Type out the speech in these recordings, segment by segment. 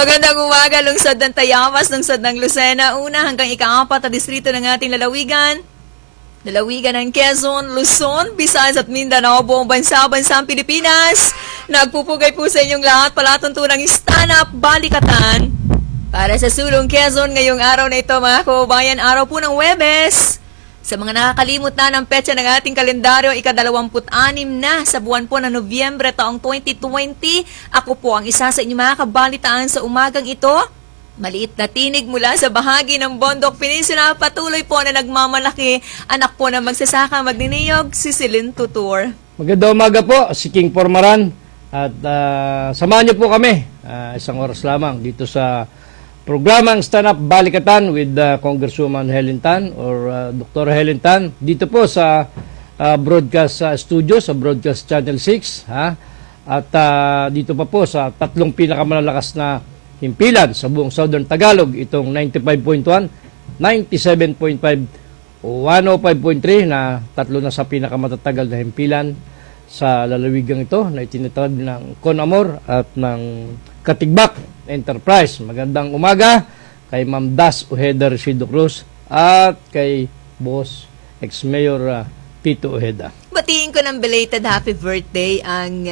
Magandang umaga, lungsod ng Tayabas, lungsod ng Lucena, una hanggang ika-4 na distrito ng ating lalawigan. Lalawigan ng Quezon, Luzon, Visayas at Mindanao, buong bansang Pilipinas. Nagpupugay po sa inyong lahat palatuntunang stand-up balikatan. Para sa Sulong Quezon, ngayong araw na ito mga kababayan, araw po ng Huwebes. Sa mga nakakalimot na ng petsa ng ating kalendaryo, ika-26 na sa buwan po ng Nobyembre taong 2020. Ako po ang isa sa inyong mga kabalitaan sa umagang ito. Maliit na tinig mula sa bahagi ng Bondok Peninsula, patuloy po na nagmamalaki. Anak po na magsasaka magniniyog, si Celine Tutur. Magandang umaga po, si King Formaran. At samahan niyo po kami, isang oras lamang dito sa programang Stand Up Balikatan with Congresswoman Helen Tan or Dr. Helen Tan. Dito po sa broadcast studio, sa Broadcast Channel 6. At dito pa po sa tatlong pinakamalalakas na himpilan sa buong Southern Tagalog, itong 95.1, 97.5 o 105.3 na tatlo na sa pinakamatatagal na himpilan sa lalawigang ito na itinatawag ng Conamor at ng Katigbak Enterprise. Magandang umaga kay Ma'am Das Ojeda Resido Cruz at kay Boss ex-Mayor Tito Ojeda. Batiin ko ng belated happy birthday ang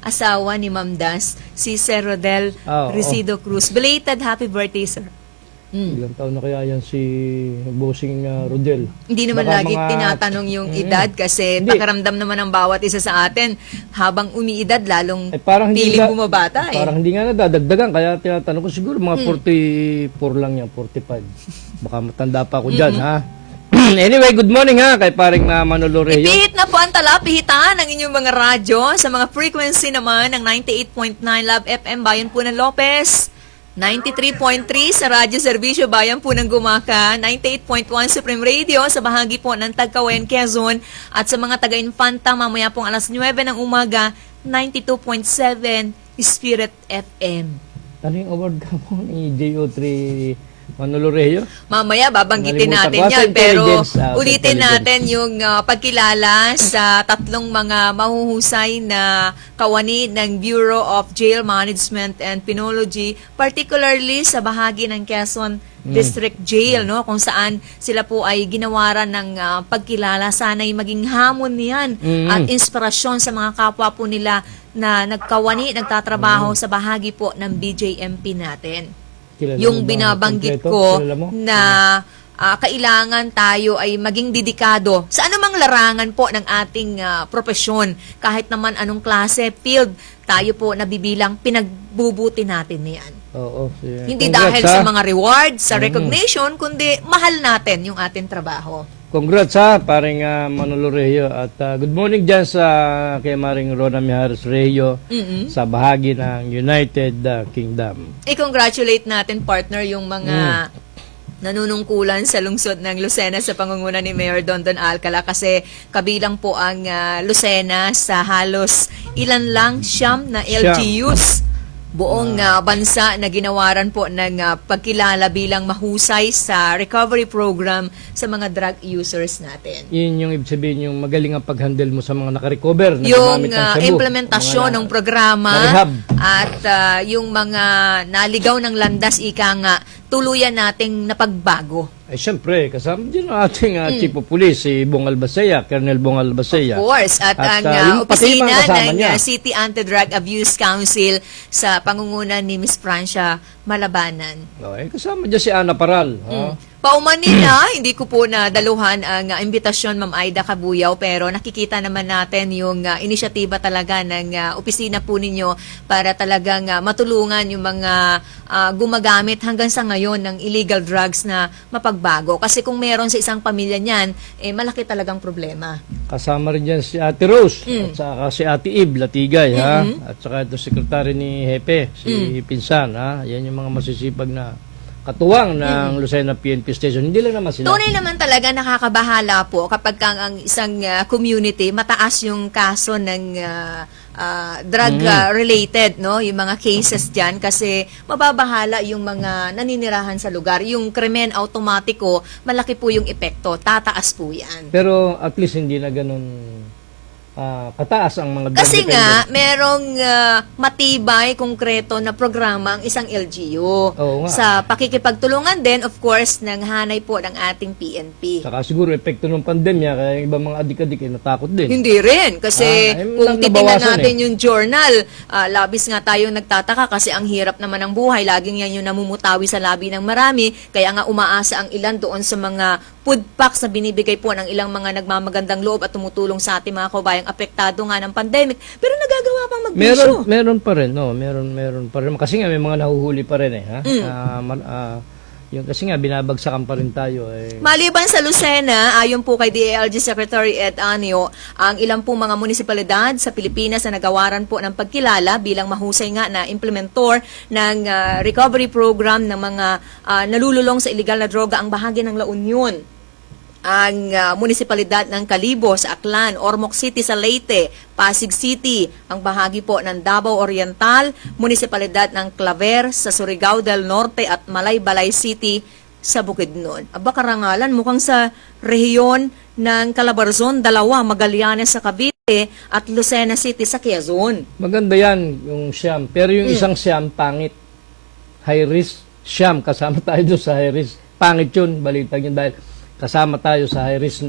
asawa ni Ma'am Das, si Sir Rodel Resido Cruz. Belated happy birthday, sir. Ilang taon na kaya yan si Bossing Rodel? Hindi naman Baka lagi tinatanong yung edad kasi pakiramdam naman ng bawat isa sa atin habang umiidad lalong piling bumabata. Parang hindi nga nadadagdagan kaya tinatanong ko siguro mga 44 lang yan, 45. Baka matanda pa ako dyan, ha? Anyway, good morning ha kay paring Manolo Reyes. Ipihit na po ang talapihitan ng inyong mga radyo sa mga frequency naman ng 98.9 Love FM Bayan po ng Lopez, 93.3 sa Radyo Servisyo Bayan po ng Gumaka, 98.1 Supreme Radio sa bahagi po ng Tagkawen, Quezon, at sa mga taga-Infanta mamaya pong alas 9 ng umaga, 92.7 Spirit FM. Ano yung award ka mo ni JO3 Manolo Reyes? Mamaya babanggitin natin yan, pero ulitin natin yung pagkilala sa tatlong mga mahuhusay na kawani ng Bureau of Jail Management and Penology, particularly sa bahagi ng Quezon District Jail, no, kung saan sila po ay ginawaran ng pagkilala. Sana'y maging hamon niyan at inspirasyon sa mga kapwa po nila na nagkawani, nagtatrabaho sa bahagi po ng BJMP natin. Yung binabanggit ko na kailangan tayo ay maging dedikado sa anumang larangan po ng ating propesyon. Kahit naman anong klase, field, tayo po nabibilang pinagbubuti natin niyan. Hindi dahil sa mga rewards, sa recognition, kundi mahal natin yung ating trabaho. Congrats ha, paring Manolo Reyes. At good morning dyan sa kay Maring Rona Mijares Reyes sa bahagi ng United Kingdom. I-congratulate natin, partner, yung mga nanunungkulan sa lungsod ng Lucena sa pangunguna ni Mayor Dondon Alcala kasi kabilang po ang Lucena sa halos ilan lang siyam na LGUs. Buong bansa na ginawaran po ng pagkilala bilang mahusay sa recovery program sa mga drug users natin. Yun yung ibig sabihin yung magaling ang pag-handle mo sa mga nakarecover. Na yung implementasyon ng programa at yung mga naligaw ng landas, ika nga, tuluyan nating napagbago. Ay, syempre, kasama din ang ating Chief of Police, si Bong Albacea, Colonel Bong Albacea. Of course. At ang opisina ng City Anti-Drug Abuse Council sa pangunguna ni Miss Francia Malabanan. Okay, kasama dyan si Ana Paral. Paumanin na, hindi ko po nadaluhan ang imbitasyon, Ma'am Aida Cabuyaw, pero nakikita naman natin yung inisyatiba talaga ng opisina po ninyo para talagang matulungan yung mga gumagamit hanggang sa ngayon ng illegal drugs na mapagbago. Kasi kung meron sa isang pamilya niyan, malaki talagang problema. Kasama rin dyan si Ate Rose at saka si Ate Ib Latigay, at saka ito sekretary ni Hepe, si Pinsan. Yan yung mga masisipag na katuwang ng Lucena PNP Station. Hindi lang naman sila. Tunay naman talaga nakakabahala po kapag ang isang community, mataas yung kaso ng drug-related, no? Yung mga cases dyan kasi mababahala yung mga naninirahan sa lugar. Yung krimen automatiko, malaki po yung epekto. Tataas po yan. Pero at least hindi na ganun kataas ang mga drug Kasi dependent. nga, merong matibay, konkreto na programa ang isang LGU. Oo nga. Sa pakikipagtulungan din, of course, ng hanay po ng ating PNP. Saka siguro epekto ng pandemya, kaya yung ibang mga adik-adik natakot din. Hindi rin. Kasi kung titingnan natin yung journal, labis nga tayong nagtataka kasi ang hirap naman ng buhay. Laging yan yung namumutawi sa labi ng marami. Kaya nga umaasa ang ilan doon sa mga food packs na binibigay po ng ilang mga nagmamagandang loob at tumutulong sa ating mga kabayang apektado nga ng pandemic. Pero nagagawa pang magbisyo. Meron pa rin, no? Meron pa rin. Kasi nga may mga nahuhuli pa rin ha. Yung kasi nga binabagsakan pa rin tayo Maliban sa Lucena, ayon po kay DILG Secretary Ed Anio, ang ilang po mga munisipalidad sa Pilipinas na nagawaran po ng pagkilala bilang mahusay nga na implementor ng recovery program ng mga nalululong sa illegal na droga ang bahagi ng La Union. Ang munisipalidad ng Calibo sa Aklan, Ormoc City sa Leyte, Pasig City, ang bahagi po ng Davao Oriental, munisipalidad ng Claver sa Surigao del Norte at Malaybalay City sa Bukidnon. Aba karangalan, mukhang sa rehiyon ng Calabarzon, dalawa, Magallanes sa Cavite at Lucena City sa Quezon. Maganda yan, yung Siam. Pero yung isang Siam, pangit. High risk, Siam. Kasama tayo doon sa high risk. Pangit yun, balitag yun dahil kasama tayo sa high risk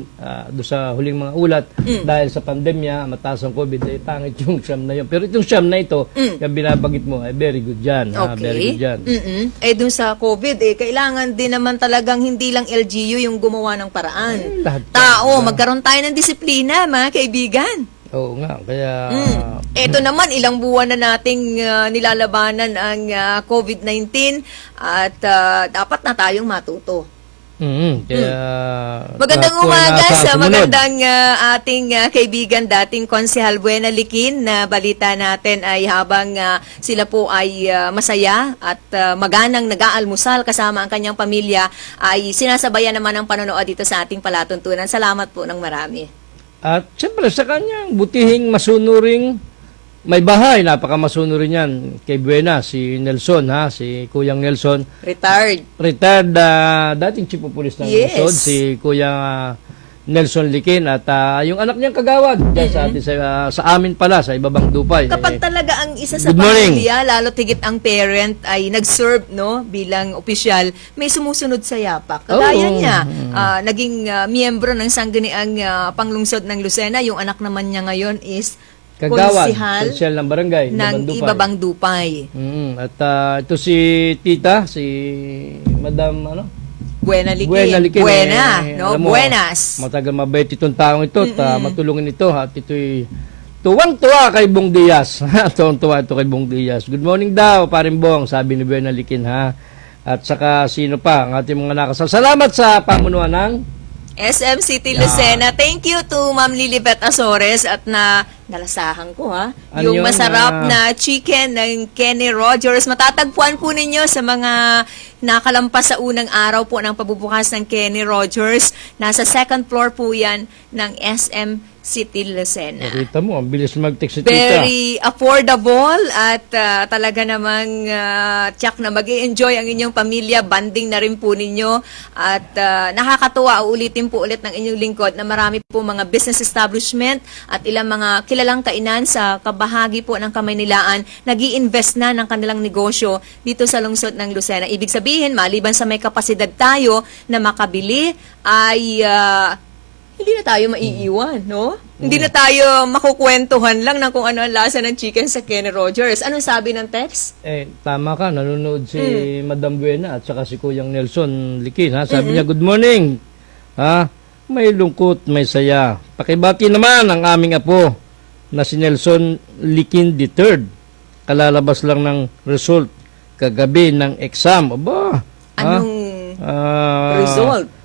doon sa huling mga ulat dahil sa pandemya, mataas ang COVID, pangit yung Siam na yun. Pero itong Siam na ito, yung binabagit mo, very good yan. Okay. Very good yan. Dun sa COVID, kailangan din naman talagang hindi lang LGU yung gumawa ng paraan. Lahat Tao, magkaroon tayo ng disiplina, mga kaibigan. Oo nga, kaya Ito naman, ilang buwan na nating nilalabanan ang COVID-19 at dapat na tayong matuto. Kaya Magandang ako ay umaga nasa sa sumunod. magandang ating kaibigan, dating Konsehal Buena Likin, na balita natin ay habang sila po ay masaya at maganang nag-aalmusal kasama ang kanyang pamilya, ay sinasabayan naman ang panonood dito sa ating palatuntunan. Salamat po ng marami. At siyempre sa kanyang butihing masunuring may bahay, napakamasunurin yan kay Buena, si Nelson, si Kuyang Nelson. Retired dating chief of police ng Lungsod, si Kuyang Nelson Likin at yung anak niyang kagawad dyan sa atin, sa amin pala, sa Ibabang Dupay. Kapag talaga ang isa sa pamilya, lalo tigit ang parent ay nag-serve bilang opisyal, may sumusunod sa yapak. Kagaya niya, naging miyembro ng sangguniang panglungsod ng Lucena, yung anak naman niya ngayon is kagawad, konsehal ng barangay ng Ibabang Dupay. At ito si Tita, si Madam Buena Likin. Buenas. Matagal mabait itong taong ito at matulungin ito at ito'y tuwang-tuwa kay Bong Diaz. Tuwang-tuwa ito kay Bong Diaz. Good morning daw, paring Bong, sabi ni Buena Likin At saka sino pa ang ating mga nakasal. Salamat sa pamunuan ng SM City Lucena. Thank you to Ma'am Lilibet Azores at nalasahan ko yung masarap na chicken ng Kenny Rogers. Matatagpuan po ninyo sa mga nakalampas sa unang araw po ng pabubukas ng Kenny Rogers. Nasa second floor po yan ng SM City Lucena. Nakita mo, ang bilis mag-text si Tita. Very affordable at talaga namang tiyak na mag-i-enjoy ang inyong pamilya. Banding na rin po ninyo. At nakakatuwa, uulitin po ulit ng inyong lingkod na marami po mga business establishment at ilang mga kilalang kainan sa kabahagi po ng Kamaynilaan nag-i-invest na ng kanilang negosyo dito sa lungsod ng Lucena. Ibig sabihin, maliban sa may kapasidad tayo na makabili, ay hindi na tayo maiiwan, no? Hindi na tayo makukwentuhan lang ng kung ano ang lasa ng chicken sa Kenny Rogers. Anong sabi ng text? Tama ka, nanonood si Madam Buena at saka si Kuyang Nelson Likin. Sabi niya, good morning. May lungkot, may saya. Pakibati naman ang aming apo na si Nelson Likin III. Kalalabas lang ng result kagabi ng exam. Aba, anong result?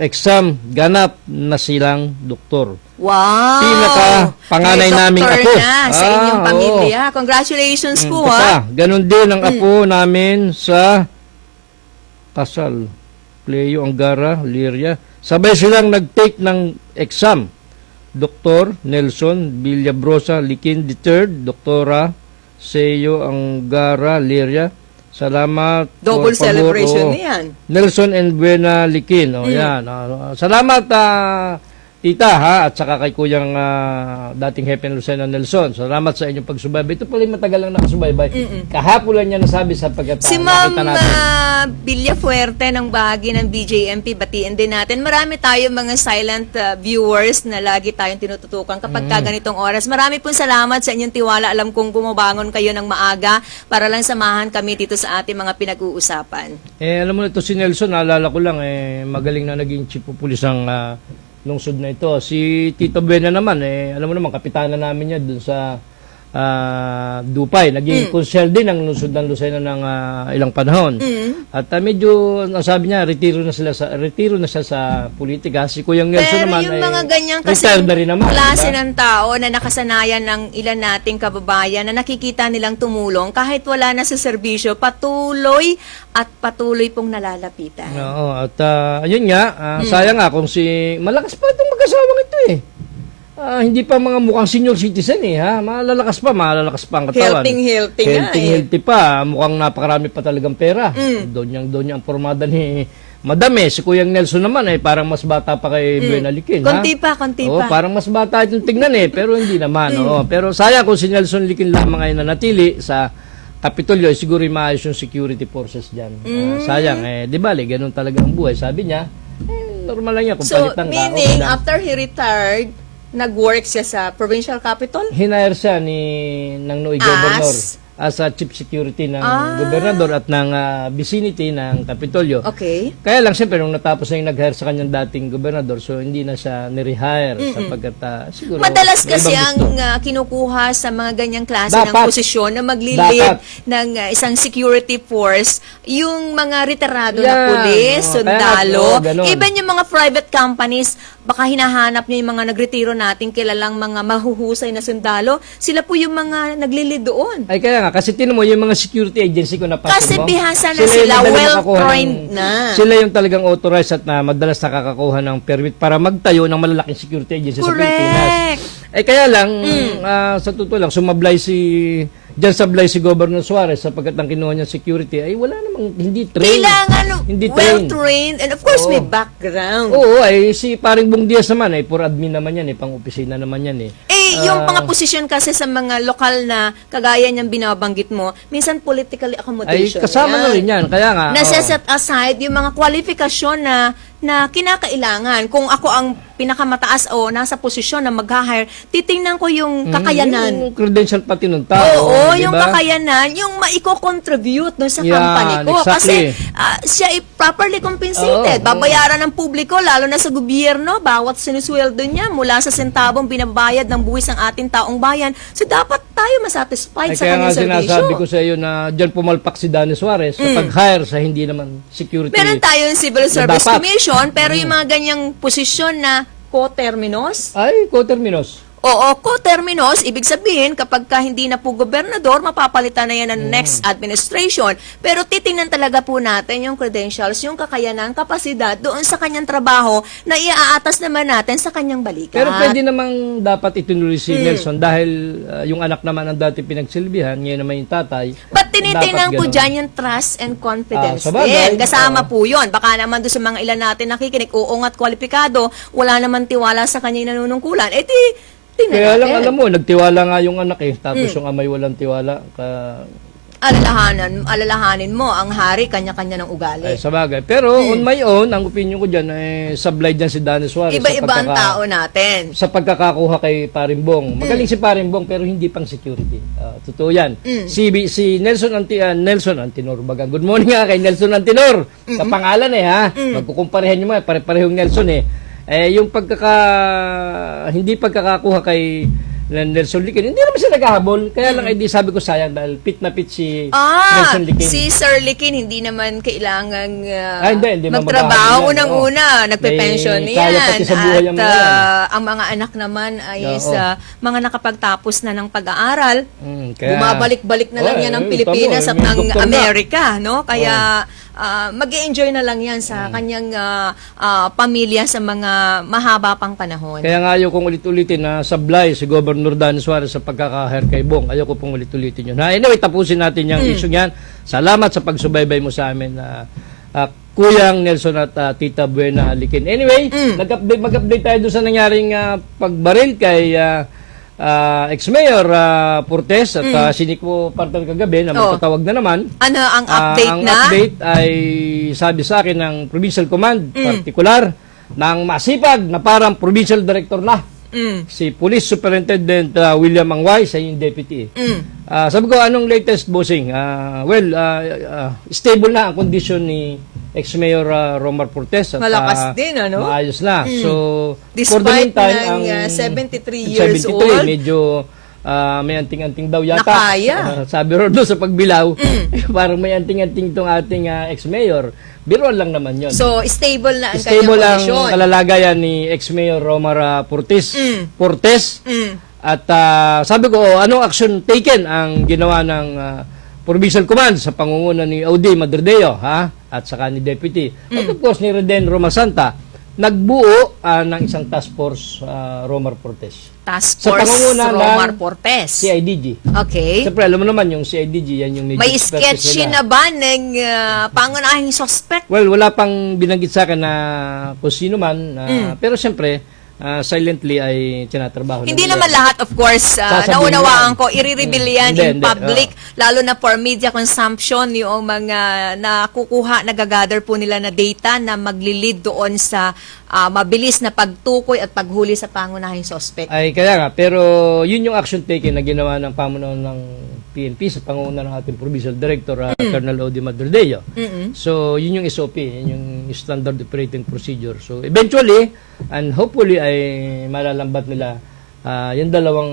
Exam, ganap na silang doktor. Wow! Pinaka-panganay naming apo. Na sa inyong pamilya. Congratulations po, Ganon din ang apo namin sa kasal. Cleo Angara, Liria. Sabay silang nag-take ng exam. Dr. Nelson Villabrosa Likin III, Doktora Seo Angara, Liria. Salamat. Double celebration niyan. Nelson and Buena Likin. Yan. Salamat tita ha, at saka kay kuyang dating Hepe Lucena Nelson. Salamat sa inyong pagsubaybay. Ito pala yung matagal lang nakasubaybay. Kahapon lang niya nasabi sa Si Ma'am Villafuerte ng bahagi ng BJMP, batiin din natin. Marami tayong mga silent viewers na lagi tayong tinututukan kapag ganitong oras. Marami pong salamat sa inyong tiwala. Alam kong bumabangon kayo ng maaga para lang samahan kami dito sa ating mga pinag-uusapan. Alam mo na ito si Nelson, naalala ko lang, magaling na naging chief of police ang lungsod na ito. Si Tito Buena naman, alam mo naman, kapitana namin niya dun sa Dupay. Naging konsyel din ang lungsod ng Lucena ng ilang panahon. At medyo, sabi niya, retiro na siya sa politika. Si Kuyang Nelson pero naman, yung mga ganyang retired na rin naman. klase Diba? ng tao na nakasanayan ng ilan nating kababayan na nakikita nilang tumulong kahit wala na sa serbisyo, patuloy pong nalalapitan. Oo, at ayun nga, sayang nga kung malakas pa itong mag-asawang ito hindi pa mga mukhang senior citizen ha. Malalakas pa ang katawan. Healthy pa. Mukhang napakarami pa talagang pera. Doon yung formada ni Madam si Kuyang Nelson naman parang mas bata pa kay Buena Liquin, Konti pa. Parang mas bata itong tignan pero hindi naman. Pero sayang kung si Nelson Liquin lamang ay nanatili sa Kapitolyo, siguro maayos yung security forces dyan. Sayang, di bali, ganun talaga ang buhay. Sabi niya, normal lang yan kung So, palitan ka. meaning, after he retired, nag-work siya sa provincial capital? Hinire siya ng Noy Governor as a chief security ng gobernador at ng vicinity ng Kapitolyo. Okay. Kaya lang siyempre nung natapos na yung nag-hire sa kanyang dating gobernador, so hindi na siya ni-rehire sapagkat siguro Madalas may kasi ibang gusto. ang kinukuha sa mga ganyang klase ng Dapat. posisyon na maglilid ng isang security force, yung mga retirado na pulis, sundalo, ganun. even yung mga private companies, baka hinahanap niyo yung mga nagretiro nating kilalang mga mahuhusay na sundalo, sila po yung mga naglilid doon. Ay kaya nga, kasi tinan mo yung mga security agency ko na Kasi bihasa na sila, well-trained na. Sila yung talagang authorized at madalas nakakakuha ng permit para magtayo ng malalaking security agency sa Pilipinas. Kaya lang, sa totoo lang, sumablay si Governor Suarez sapagkat ang kinuha niya security ay wala namang hindi trained. Kailangan hindi well-trained and of course may background. Oo, si paring Bong Diaz naman for admin naman yan pang opisina naman yan Yung mga posisyon kasi sa mga lokal na kagaya niyang binabanggit mo, minsan politically accommodation. Ay kasama na rin yan. Kaya nga. Nasa-set aside yung mga kwalifikasyon na kinakailangan. Kung ako ang pinakamataas o nasa posisyon na mag-hire, titingnan ko yung kakayanan. Yung credential pati ng tao. Oo, diba? yung kakayanan, yung maiko-contribute dun sa company ko. Exactly. Kasi siya ay properly compensated. Babayaran ng publiko, lalo na sa gobyerno, bawat sinusweldo niya mula sa sentabong binabayad ng buwis ng ating taong bayan. So, dapat tayo masatisfied sa kanyang serbisyo. Kaya nga sinasabi ko sa iyo na dyan pumalpak si Danny Suarez sa pag-hire sa hindi naman security. Meron tayong Civil Service Commission, pero yung mga ganyang posisyon na co-terminos, ay, co-terminos. Oo, co-terminos, ibig sabihin, kapag ka hindi na po gobernador, mapapalitan na yan ng next administration. Pero titingnan talaga po natin yung credentials, yung kakayanan, kapasidad doon sa kanyang trabaho na iaatas naman natin sa kanyang balikat. Pero pwede namang dapat itinuloy si Nelson dahil yung anak naman ang dati pinagsilbihan, ngayon naman yung tatay. But tinitingnan ko dyan yung trust and confidence sabagay. din. Kasama po yun. Baka naman doon sa mga ilan natin nakikinig, uungat kwalipikado, wala naman tiwala sa kanya yung nanunungkulan. Tingnan Kaya lang natin. alam mo, nagtiwala nga yung anak tapos yung amay walang tiwala. Alalahanin mo, ang hari, kanya-kanya ng ugali. Sabagay. Pero on my own, ang opinion ko dyan, sablay dyan si Danny Suarez. Iba-iba ang tao natin. Sa pagkakakuha kay Parimbong. Magaling si Parimbong pero hindi pang security. Totoo yan. Si Nelson Antinor. Baga. Good morning nga kay Nelson Antinor. Kapangalan ha. Magkukumparehan nyo pare-parehong Nelson yung hindi pagkakakuha kay Nelson Liquin, hindi naman siya naghahabol. Kaya lang sabi ko sayang dahil pit na pit si Nelson Liquin. Si Sir Liquin hindi naman kailangan hindi magtrabaho. Unang-una, nagpe-pension yan. Pati sa buhay At ang mga anak naman ay mga nakapagtapos na ng pag-aaral. Bumabalik-balik na lang yan ng Pilipinas at ng Amerika. No? Kaya mag-enjoy na lang yan sa kanyang pamilya sa mga mahaba pang panahon. Kaya nga ayaw kong ulit-ulitin na sablay si Governor Danny Suarez sa pagkaka-hire kay Bong. Ayaw ko pong ulit-ulitin yun. Anyway, tapusin natin yung issue yan. Salamat sa pagsubaybay mo sa amin. Kuyang Nelson at Tita Buena Alikin. Anyway, mag-update tayo doon sa nangyaring pagbaril kay ex-mayor Portes at Sinico Partal kagabi na magtatawag na naman. Ano ang update ang na? Ang update ay sabi sa akin ng Provincial Command, partikular, ng masipag na parang Provincial Director na. Si Police Superintendent William Angway, siya yung deputy. Sabi ko, anong latest, bossing? Stable na ang kondisyon ni ex-mayor Romar Portes. At, Malakas din, ano? Maayos na. So, for the Despite meantime, ng 73 years 73, old, medyo may anting-anting daw yata. Nakaya. Sabi ro doon sa pagbilaw, parang may anting-anting itong ating ex-mayor. Biruan lang naman yon. so stable na ang Stable kanyang ang kondisyon. kalalagayan ni ex-mayor Romar Portes. At sabi ko, anong action taken ang ginawa ng Provincial Command sa pangunguna ni Audi Madrideo, at saka ni Deputy. At of course, ni Reden Romasanta, nagbuo ng isang task force Romar Portes. Task Sa Force pangunguna Romar ng Portes. CIDG. Okay. Siyempre, alam mo naman yung CIDG, yan yung major May expertise sketch nila. na ba ng pangunahing suspect? Well, wala pang binanggit sa akin na kung sino man. Pero siyempre, silently ay tinatrabaho. Hindi nila. naman lahat, of course, Sasabihin naunawaan yan. ko, i-reveal yan Hindi, in hindi. public, lalo na for media consumption, yung mga nakukuha, nagagather po nila na data na magli-lead doon sa mabilis na pagtukoy at paghuli sa pangunahing suspect. Ay, kaya nga. Pero yun yung action taken na ginawa ng pamunuan ng PNP sa pangunguna ng ating Provincial Director, Colonel Audi Madrideo. So, yun yung SOP, yun yung Standard Operating Procedure. So, eventually, and hopefully, ay malalambat nila yung dalawang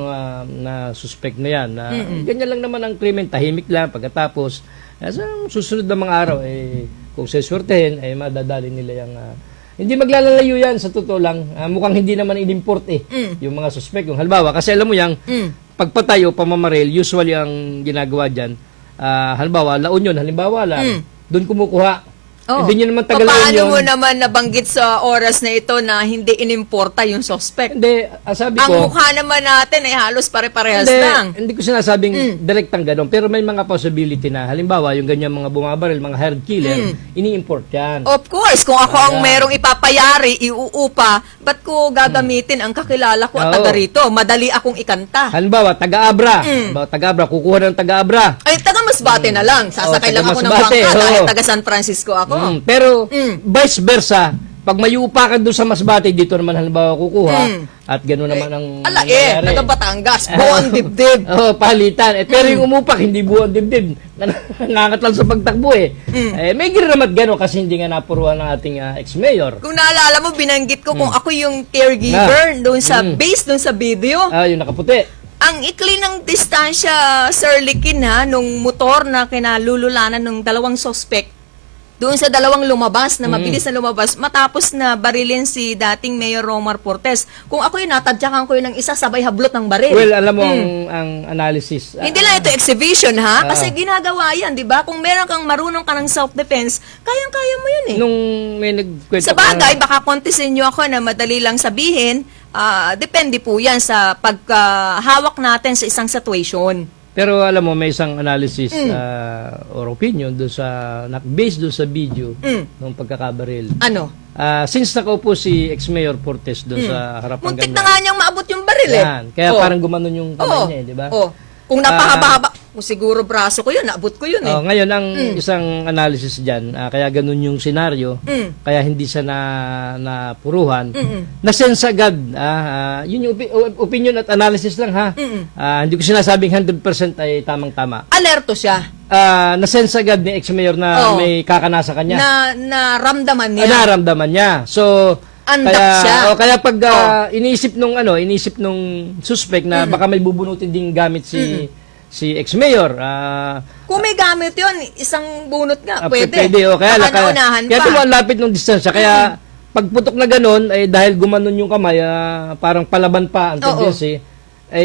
na suspect na yan. Ganyan lang naman ang krimen, tahimik lang. Pagkatapos, sa susunod na mga araw, kung seswertehin, ay madadali nila yung... hindi maglalalayo yan, sa totoo lang. Mukhang hindi naman in-import yung mga suspect. Yung halimbawa, kasi alam mo yang pagpatay o pamamaril, usually ang ginagawa dyan, halimbawa, La Union, halimbawa lang, doon kumukuha. Hindi nyo naman taga La Paano Union. mo naman nabanggit sa oras na ito na hindi inimporta yung suspect? Hindi, sabi ko... Ang mukha naman natin ay halos pare-parehas lang. Hindi ko sinasabing direktang gano'n, pero may mga possibility na, halimbawa, yung ganyan mga bumabaril, mga hired killer, ini-import yan. Of course, kung ako ang merong ipapayari, iuupa, ba't ko gagamitin ang kakilala ko at taga rito? Madali akong ikanta. Halimbawa, taga-Abra. Taga-Abra, kukuha ng taga-Abra. Ay, taga Masbate na lang. Sasakay lang ako ng taga-Masbate, bangka dahil oo. taga San Francisco ako. Pero, vice versa, pag may upa ka doon sa Masbate, dito naman halimbawa kukuha, at gano'n naman ang Ala taga Batangas, buong dibdib. Palitan. Pero yung umupak, hindi buong dibdib. Nangangat lang sa pagtakbo may ginramat gano'n kasi hindi nga napuruan ng ating ex-mayor. Kung naalala mo, binanggit ko kung ako yung caregiver doon sa base, doon sa video. Yung nakaputi. Ang ikli ng distansya, Sir Likin, nung motor na kinalululanan ng dalawang suspect, doon sa dalawang lumabas, na mabilis na lumabas, matapos na barilin si dating Mayor Romar Portes. Kung ako yun, natadyakan ko yun ng isa, sabay hablot ng baril. Well, alam mo ang analysis. Hindi lang ito exhibition, kasi ginagawa yan, di ba? Kung meron kang marunong ka ng self-defense, kayang-kaya mo yun Nung may nagkwento Sa bagay, baka kontisin nyo ako na madali lang sabihin, depende po yan sa paghawak natin sa isang situation. Pero alam mo, may isang analysis or opinion doon sa, based doon sa video ng pagkakabaril. Ano? Since nakaupo si ex-mayor Portes doon sa harapan Muntik na nga niyang maabot yung baril Yan. Kaya parang gumanon yung kamay niya, di ba? Kung napahaba-haba, kung siguro braso ko yun, naabot ko yun Ngayon, ang isang analysis dyan, kaya ganun yung senaryo, kaya hindi siya napuruhan, nasense agad, yun yung opinion at analysis lang hindi ko sinasabing 100% ay tamang-tama. Alerto siya. Nasense agad ni ex-mayor na may kakana sa kanya. Naramdaman niya. Naramdaman niya. So, Andak siya. Kaya pag iniisip nung suspect na baka may bubunutin ding gamit si ex-mayor. Kung may gamit yun, isang bunot nga, pwede. Kaya naunahan pa. tumalapit ng distansya. Kaya pagputok na ganun, dahil gumanon yung kamay, parang palaban pa ang tendency,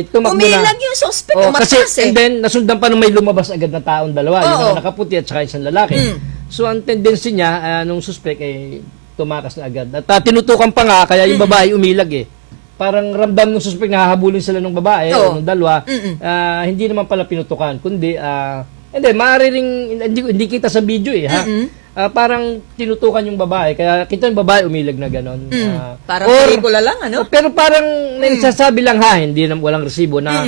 tumakbo na. Umilag yung suspect, umatras Kasi, and then, nasundan pa nung may lumabas agad na taong dalawa. Yung mga nakaputi at saka isang lalaki. So, ang tendency niya, nung suspect, tumakas na agad. At tinutukan pa nga, kaya yung babae umilag Parang ramdam ng suspect na hahabulin sila ng babae o ng dalawa. Hindi naman pala pinutukan, kundi, hindi, maaari ring, hindi kita sa video parang tinutukan yung babae. Kaya kita yung babae umilag na gano'n. Parang pelikula lang, ano? Pero parang nagsasabi lang hindi na walang resibo na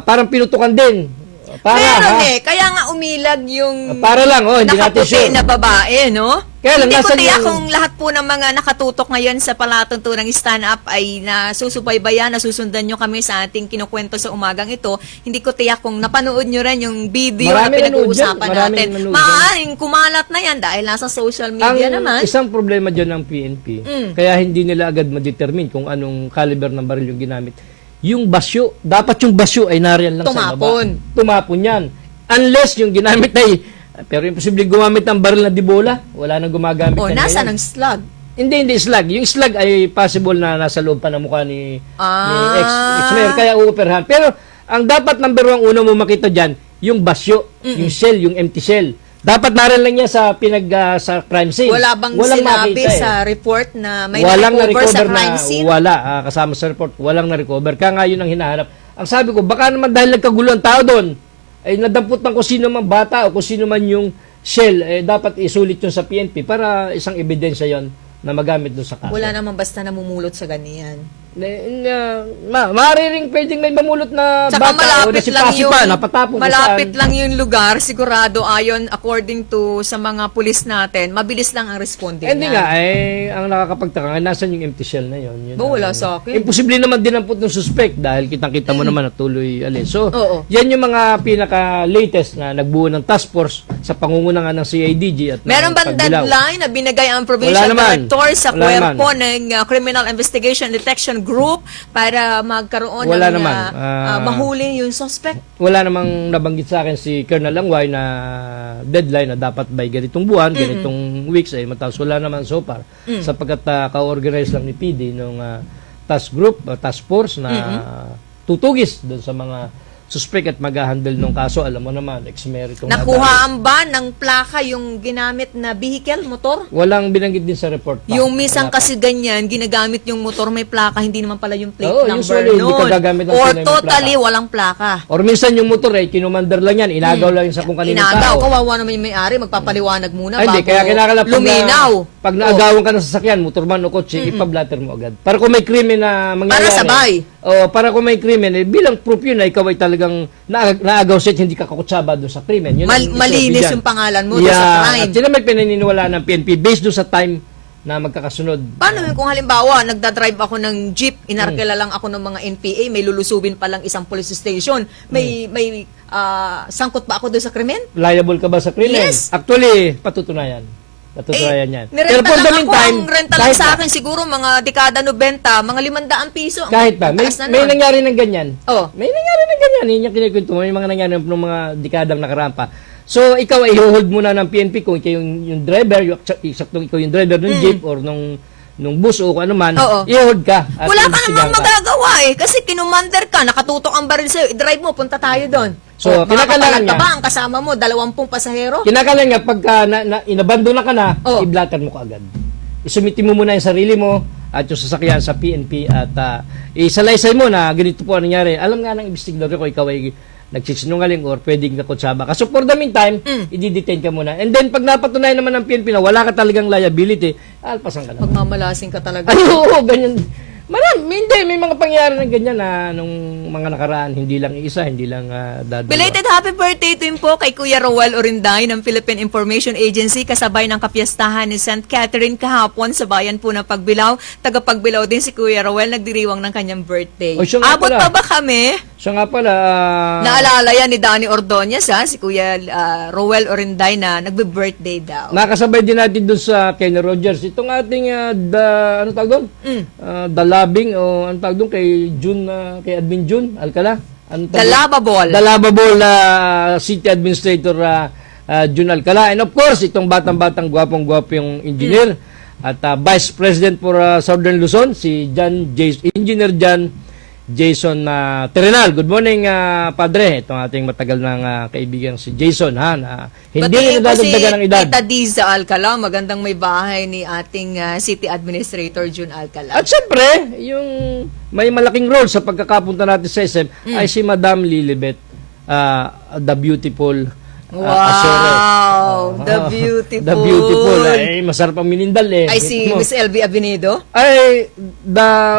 parang pinutukan din. Meron kaya nga umilag yung para lang, hindi natin nakaputi sure. na babae, no? Kaya lang, Hindi ko nasan tiyak yung- kung lahat po ng mga nakatutok ngayon sa palatuntunang stand-up ay nasusubaybayan, nasusundan nyo kami sa ating kinukwento sa umagang ito. Hindi ko tiyak kung napanood nyo rin yung video Marami na pinag-uusapan nanood dyan. natin. Marami nanood Maaaring kumalat na yan dahil nasa social media naman. Isang problema dyan ng PNP, kaya hindi nila agad ma-determine kung anong caliber ng baril yung ginamit. Yung basyo, dapat yung basyo ay nariyan lang sa baba. Tumapon yan. Unless yung ginamit ay, pero imposible gumamit ng baril na dibola. Wala nang gumagamit O, yan nasa ngayon. ng slug. Hindi slug. Yung slug ay possible na nasa loob pa ng mukha ni Ah. ex-mayor, kaya uoperahan. Pero ang dapat number one una mo makita dyan, yung basyo, yung shell, yung empty shell. Dapat narin lang yan sa sa crime scene. Wala bang Walang sinabi makita, sa report na may walang na-recover sa na-recover crime scene? Wala, kasama sa report, walang na-recover. Kaya nga yun ang hinahanap. Ang sabi ko, baka naman dahil nagkagulo ang tao doon, ay nadampot ng kung sino man bata o kung sino man yung shell, dapat isulit yun sa PNP para isang ebidensya yon na magamit doon sa kaso. Wala naman basta namumulot sa ganyan. Maaari rin pwedeng may mamulot na Tsaka bata o malapit lang yung nasipa, napatapong malapit lang yung lugar, sigurado ayon according to sa mga pulis natin, mabilis lang ang responding. Hindi nga, ang nakakapagtaka, nasan yung empty shell na yun? Wala sa akin. Imposible naman dinampot ng suspect dahil kitang-kita mo naman na tuloy alis. So, Oo. yan yung mga pinaka-latest na nagbuo ng task force sa pangungunan ng CIDG at Meron ng bang Pagbilao. deadline na binigay ang provincial Wala naman. director sa Wala kwerpo ng Criminal Investigation Detection Group para magkaroon Wala ng naman. mahuli yung suspect? Wala namang nabanggit sa akin si Colonel Langway na deadline na dapat by ganitong buwan, ganitong weeks ay matapos. Wala naman so far. Sapagkat ka-organize lang ni PD nung task group, task force na tutugis doon sa mga suspect at mag-handle ng kaso. Alam mo naman, ex-mayor itong Nakuhaan ba ng plaka yung ginamit na vehicle, motor? walang binanggit din sa report pa. Yung misang kasi ganyan, ginagamit yung motor may plaka, hindi naman pala yung plate Oo, number usually, hindi nun. ka gagamit ng Or tunay na totally plaka. walang plaka. Or minsan yung motor kinumander lang yan, inagaw lang yun sa kung kanino Inagaw, tao. kawawa naman yung may-ari, magpapaliwanag muna Ay, hindi, bago kaya kailangan luminaw. Pag naagawan ka ng sasakyan, motorman o kotse, ipablatter mo agad. Para kung may krimen na mangyayari. Para sabay. Para kung may krimen, bilang proof yun na ikaw ay talagang naagaw set, hindi ka kakutsaba doon sa krimen. Yun ang Malinis isobi yung dyan. pangalan mo doon sa crime. At sila may pinaniniwala ng PNP based doon sa time na magkakasunod. Paano yun kung halimbawa, nagdadrive ako ng jeep, inarkila lang ako ng mga NPA, may lulusubin pa lang isang police station, may sangkot pa ako doon sa krimen? Liable ka ba sa krimen? Yes. Actually, patutunayan. Patutunayan yan. Nirenta for the lang ako, meantime, ang renta lang kahit sa na- akin siguro mga dekada 90, mga 500 piso. Ang Kahit ba, may taas na nun. nangyari ng ganyan. Oh. May nangyari ng ganyan. Yun yung kinikwento mo. May mga nangyari ng mga dekadang nakarampa. So, ikaw ay i-hold muna ng PNP kung ikaw yung driver, saktong ikaw yung driver ng jeep or nung bus o kung ano man, Oo. i-hold ka. At Wala ka imbestigahan namang magagawa kasi kinumander ka, nakatutok ang baril sa'yo, i-drive mo, punta tayo doon. So, kinakailangan makakapalag ka niya. ba ang kasama mo, 20 pasahero? Kinakalan nga, pagka inabandona ka na, Oh. i-blatter mo ka agad. Isumiti mo muna yung sarili mo at yung sasakyan sa PNP at isalaysay mo na ganito po ang nangyari. Alam nga ng investigador ko, ikaw ay nagsisinungaling or pwedeng nakutsaba ka. So for the meantime, i-detain ka muna. And then pag napatunayan naman ng PNP na wala ka talagang liability, alpasan ka na. Pagmamalasing ka talaga. Ay, oo, ganyan. May mga pangyayari ng ganyan na nung mga nakaraan, hindi lang isa, hindi lang dadawa. Belated happy birthday to him po kay Kuya Rowel Orinday ng Philippine Information Agency kasabay ng kapiyastahan ni St. Catherine kahapon sa bayan po ng Pagbilao. Taga-Pagbilao din si Kuya Rowel, nagdiriwang ng kanyang birthday. O, siya nga Abot pala. pa ba kami? So nga pala, Naalala yan ni Danny Ordonez si Kuya Rowel Orinday na nagbe-birthday daw. nakasabay din natin doon sa Kenny Rogers. Itong ating, ano tawag doon? Dalabing, o ano tawag doon kay June, kay Admin June Alcala. Ano tawag doon? Dalababol. Dalababol City Administrator June Alcala. And of course, itong batang-batang gwapong-gwapo yung engineer at Vice President for Southern Luzon, si Engineer John Jason Terenal. Good morning, Padre. Itong ating matagal ng kaibigan si Jason, na hindi rin Batiin po si nadadagdagan ng edad. Tita Diza Alcala, magandang may bahay ni ating City Administrator June Alcala. At syempre, yung may malaking role sa pagkakapunta natin sa SM ay si Madam Lilibet, the beautiful Azores. Wow! The beautiful. The beautiful. Ay, masarap ang minindal eh. Ay, si Miss LV Abinedo? Ay,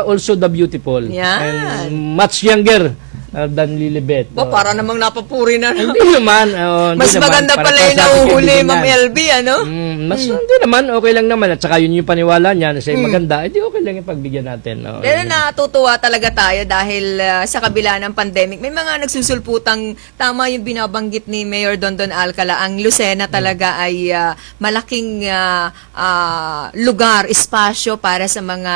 also the beautiful. Yan. And much younger than Lilibet. Para namang napapuri na. Hindi naman. Mas hindi maganda naman. pala Para yung sa ating nahuhuli, kaibigan Ma'am yan. LV, ano? Hindi naman, okay lang naman. At saka yun yung paniwala niya na siya maganda, edi okay lang yung pagbigyan natin. No? Pero natutuwa talaga tayo dahil sa kabila ng pandemic, may mga nagsusulputang, tama yung binabanggit ni Mayor Dondon Alcala, ang Lucena talaga ay malaking lugar, espasyo para sa mga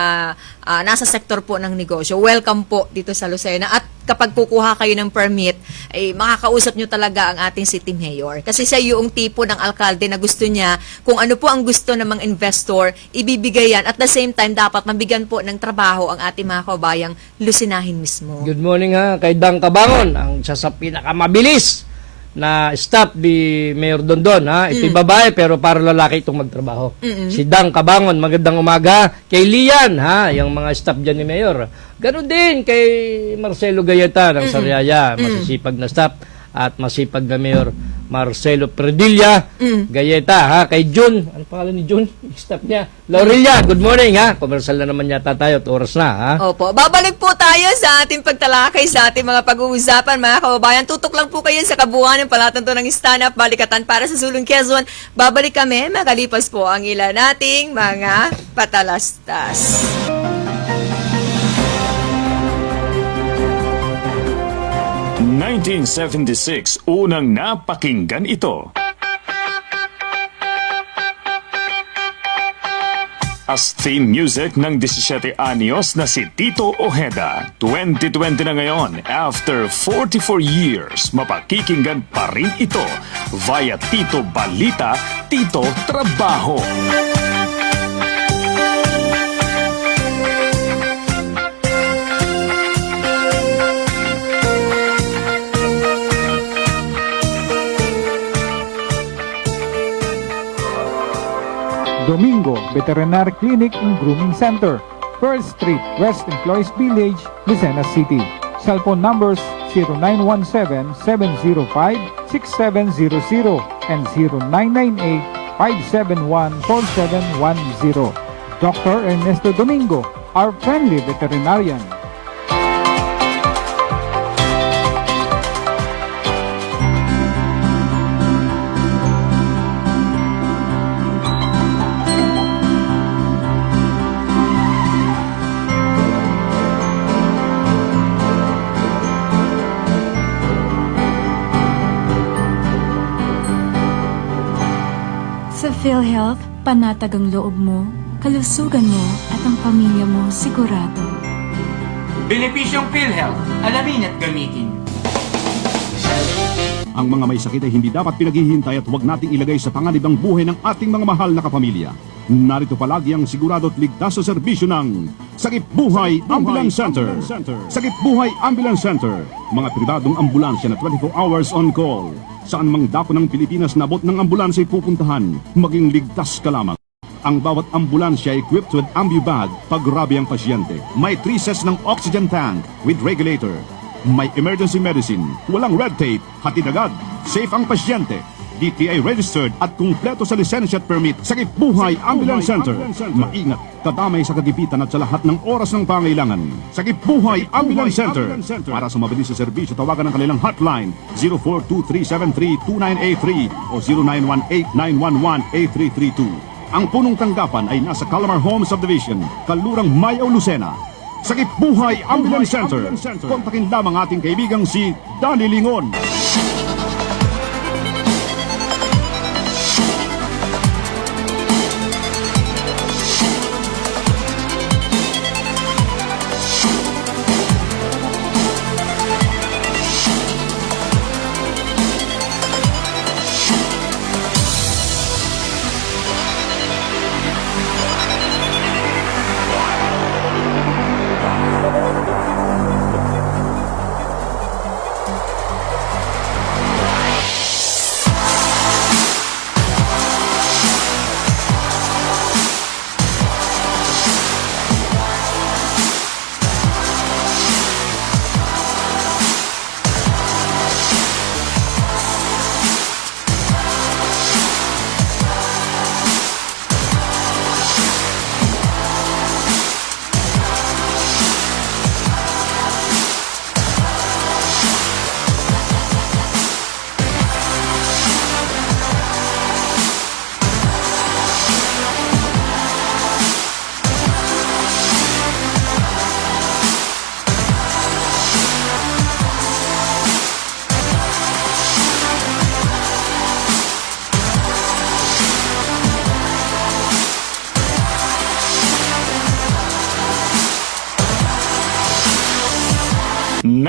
nasa sektor po ng negosyo. Welcome po dito sa Lucena. At kapag kukuha kayo ng permit, ay makakausap nyo talaga ang ating city mayor. Kasi siya yung tipo ng alkalde na gusto niya, kung ano po ang gusto ng mga investor, ibibigay yan. At the same time, dapat mabigyan po ng trabaho ang ating mga kabayang Lucinahin mismo. Good morning kay Dang Cabangon, ang siya sa pinakamabilis na staff ni Mayor Dondon. Ito'y babae pero para lalaki itong magtrabaho. Si Dang Cabangon, magandang umaga. Kay Lian, yung mga staff dyan ni Mayor. Ganon din kay Marcelo Gayeta ng Sariaya, masisipag na staff at masipag na Mayor Marcelo Predilla Gayeta, kay June, ano pangalan ni June? Staff niya. Laurelia, good morning Commercial na naman yata tayo at oras na Opo, babalik po tayo sa ating pagtalakay sa ating mga pag-uusapan, mga kababayan. Tutok lang po kayo sa kabuuan ng palatanto ng Stand Up Balikatan para sa Sulong Quezon. Babalik kami, makalipas po ang ilan nating mga patalastas. Noong 1976, unang napakinggan ito. As theme music ng 17 anyos na si Tito Ojeda. 2020 na ngayon, after 44 years, mapakikinggan pa rin ito via Tito Balita, Tito Trabaho. Domingo Veterinary Clinic and Grooming Center, Pearl Street, West Employees Village, Lucena City. Cellphone numbers 0917-705-6700 and 0998-571-4710. Dr. Ernesto Domingo, our friendly veterinarian. Sa PhilHealth, panatag ang loob mo, kalusugan mo at ang pamilya mo sigurado. Benepisyong PhilHealth, alamin at gamitin. Ang mga may sakit ay hindi dapat pinaghihintay at huwag nating ilagay sa panganib ang buhay ng ating mga mahal na kapamilya. Narito palagi ang sigurado at ligtas sa serbisyo ng Sakip Buhay Ambulance Center. Sakip Buhay Ambulance Center, mga pribadong ambulansya na 24 hours on call. Saan mang dako ng Pilipinas nabot ng ambulansya ay pupuntahan, maging ligtas ka lamang. Ang bawat ambulansya ay equipped with ambubag pag grabe ang pasyente. May 3 sets ng oxygen tank with regulator. May emergency medicine, walang red tape, hatid agad, safe ang pasyente. DTI registered at kumpleto sa lisensya at permit. Sakip Buhay Ambulance Center. Maingat, kadamay sa kagipitan at sa lahat ng oras ng pangailangan. Sakip Buhay Ambulance Center. Para sa mabilis na serbisyo, tawagan ang kanilang hotline 0423732983 o 0918-911-8332. Ang punong tanggapan ay nasa Calamar Home Subdivision, Kalurang Mayaw, Lucena. Sakip Buhay Ambulance Center. Kontakin lamang ating kaibigang si Danny Lingon.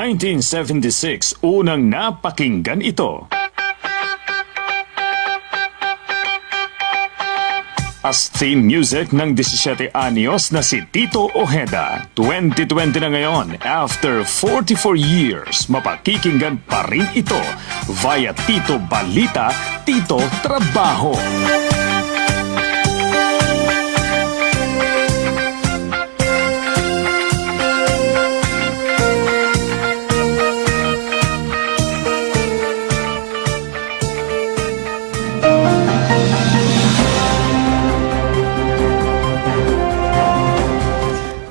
1976, unang napakinggan ito. As theme music ng 17 anyos na si Tito Ojeda. 2020 na ngayon, after 44 years, mapakikinggan pa rin ito via Tito Balita, Tito Trabaho.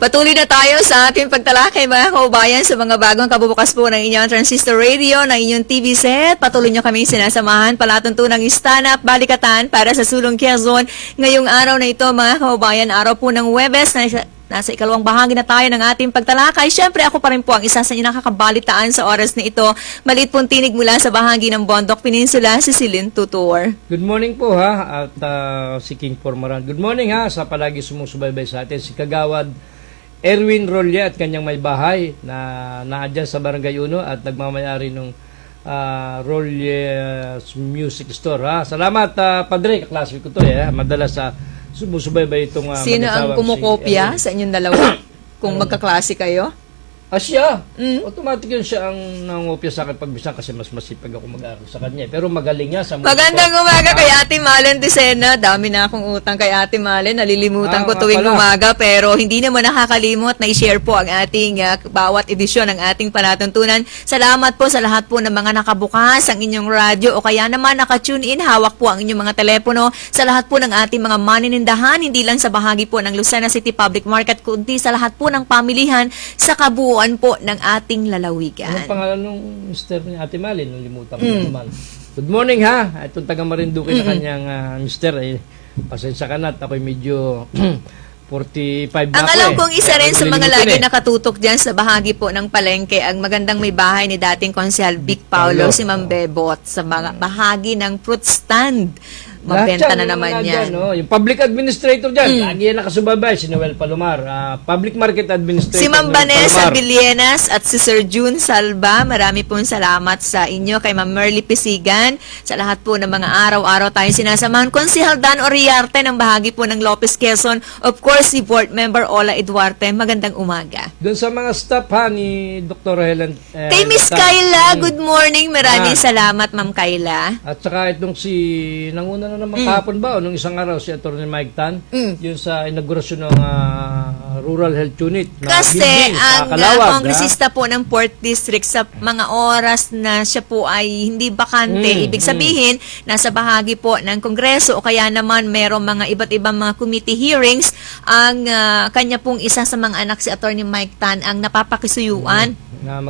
Patuloy na tayo sa ating pagtalakay mga kaubayan sa mga bagong kabubukas po ng inyong transistor radio, ng inyong TV set. Patuloy nyo kaming sinasamahan palatuntunang stand-up balikatan para sa Sulong Quezon. Ngayong araw na ito mga kaubayan, araw po ng Huwebes, nasa ikalawang bahagi na tayo ng ating pagtalakay. Siyempre ako pa rin po ang isa sa inyong nakakabalitaan sa oras na ito. Maliit pong tinig mula sa bahagi ng Bondok Peninsula, si Celine Tutor. Good morning po ha, at si King Formaran. Good morning ha, sa palagi sumusubaybay sa atin, si Kagawad Erwin Rolle at kanyang may bahay na naandyan sa Barangay Uno at nagmamayari ng Rolle Music Store. Ha? Salamat, Padre, kaklase ko to. Madalas sumusubaybay itong Sino ang kumukopya sa inyong dalawa? Kung magkaklase kayo? Siya. Automatic yun siya ang nangopya sa akin pagbisang kasi mas masipag ako mag-aaral sa kanya. Pero magaling niya sa mga Magandang umaga kay Ate Malen Decena. Dami na akong utang kay Ate Malen. Nalilimutan ko tuwing umaga. Pero hindi naman nakakalimot na i-share po ang ating bawat edisyon ng ating palatuntunan. Salamat po sa lahat po ng mga nakabukas ang inyong radyo o kaya naman naka-tune in. Hawak po ang inyong mga telepono. Sa lahat po ng ating mga maninindahan, hindi lang sa bahagi po ng Lucena City Public Market, kundi sa lahat po ng pamilihan sa kabuuan po ng ating lalawigan. Anong pangalan nung mister ni Ate Malin? Nalimutan ko naman. Good morning ha. Itong taga Marinduque na kanyang mister. Pasensya ka na at ako'y medyo 45 na Ang ako alam kong isa rin sa mga lagi na nakatutok dyan sa bahagi po ng palengke, ang magandang may bahay ni dating konsehal Vic Paulo, si Ma'am Bebot, sa mga bahagi ng fruit stand. Mabenta na naman yan. No? Yung public administrator dyan, lagi yan nakasubabay, si Noel Palomar. Public market administrator. Si Ma'am Noel Vanessa Palomar. Villenas at si Sir June Salva, marami pong salamat sa inyo. Kay Ma'am Merly Pisigan, sa lahat po ng mga araw-araw tayong sinasamahan. Konsehal Dan Oriarte ng bahagi po ng Lopez Quezon. Of course, si Board Member Ola Eduarte. Magandang umaga. Doon sa mga staff ha, ni Dr. Helen. Kay Miss Kayla, good morning. Maraming salamat, Ma'am Kayla. At saka itong si, nanguna na naman kahapon ba, o nung isang araw, si Atty. Mike Tan, yun sa inaugurasyon ng Rural Health Unit. Na Kasi building sa ang Calawag, kongresista po ng 4th District sa mga oras na siya po ay hindi bakante, ibig sabihin, nasa bahagi po ng Kongreso o kaya naman merong mga iba't ibang mga committee hearings, ang kanya pong isa sa mga anak si Atty. Mike Tan ang napapakisuyuan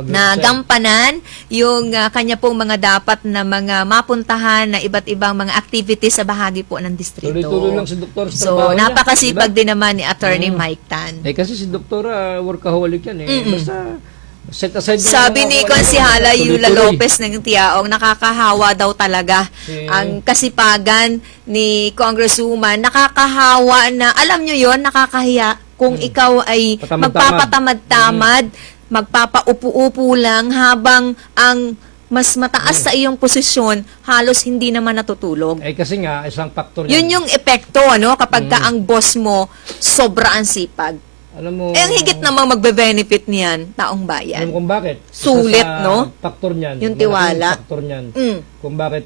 na gampanan yung kanya pong mga dapat na mga mapuntahan na iba't ibang mga activities sa bahagi po ng distrito. Tuloy-tuloy lang si Dr. sa So, trabaho niya, napakasipag diba? din naman ni Attorney Mike Tan. Kasi si Dr. Workaholic yan Basta set aside niya Sabi mga ni wala- Konsehala Yula tuloy-tuloy. Lopez ng Tiaong, nakakahawa daw talaga ang kasipagan ni Congresswoman. Nakakahawa na, alam nyo yon, nakakahiya kung ikaw ay Patamad-tamad. magpapatamad-tamad, magpapaupo-upo lang habang ang mas mataas sa iyong posisyon, halos hindi naman natutulog. Kasi nga, isang factor Yun yung epekto, ano, kapag ka ang boss mo, sobra ang sipag. Alam mo, Eh, ang higit namang magbe-benefit niyan, taong alam bayan. mo kung bakit? Sulit, Isa sa no? Factor niyan. Yung malaking tiwala. Factor niyan. Mm. Kung bakit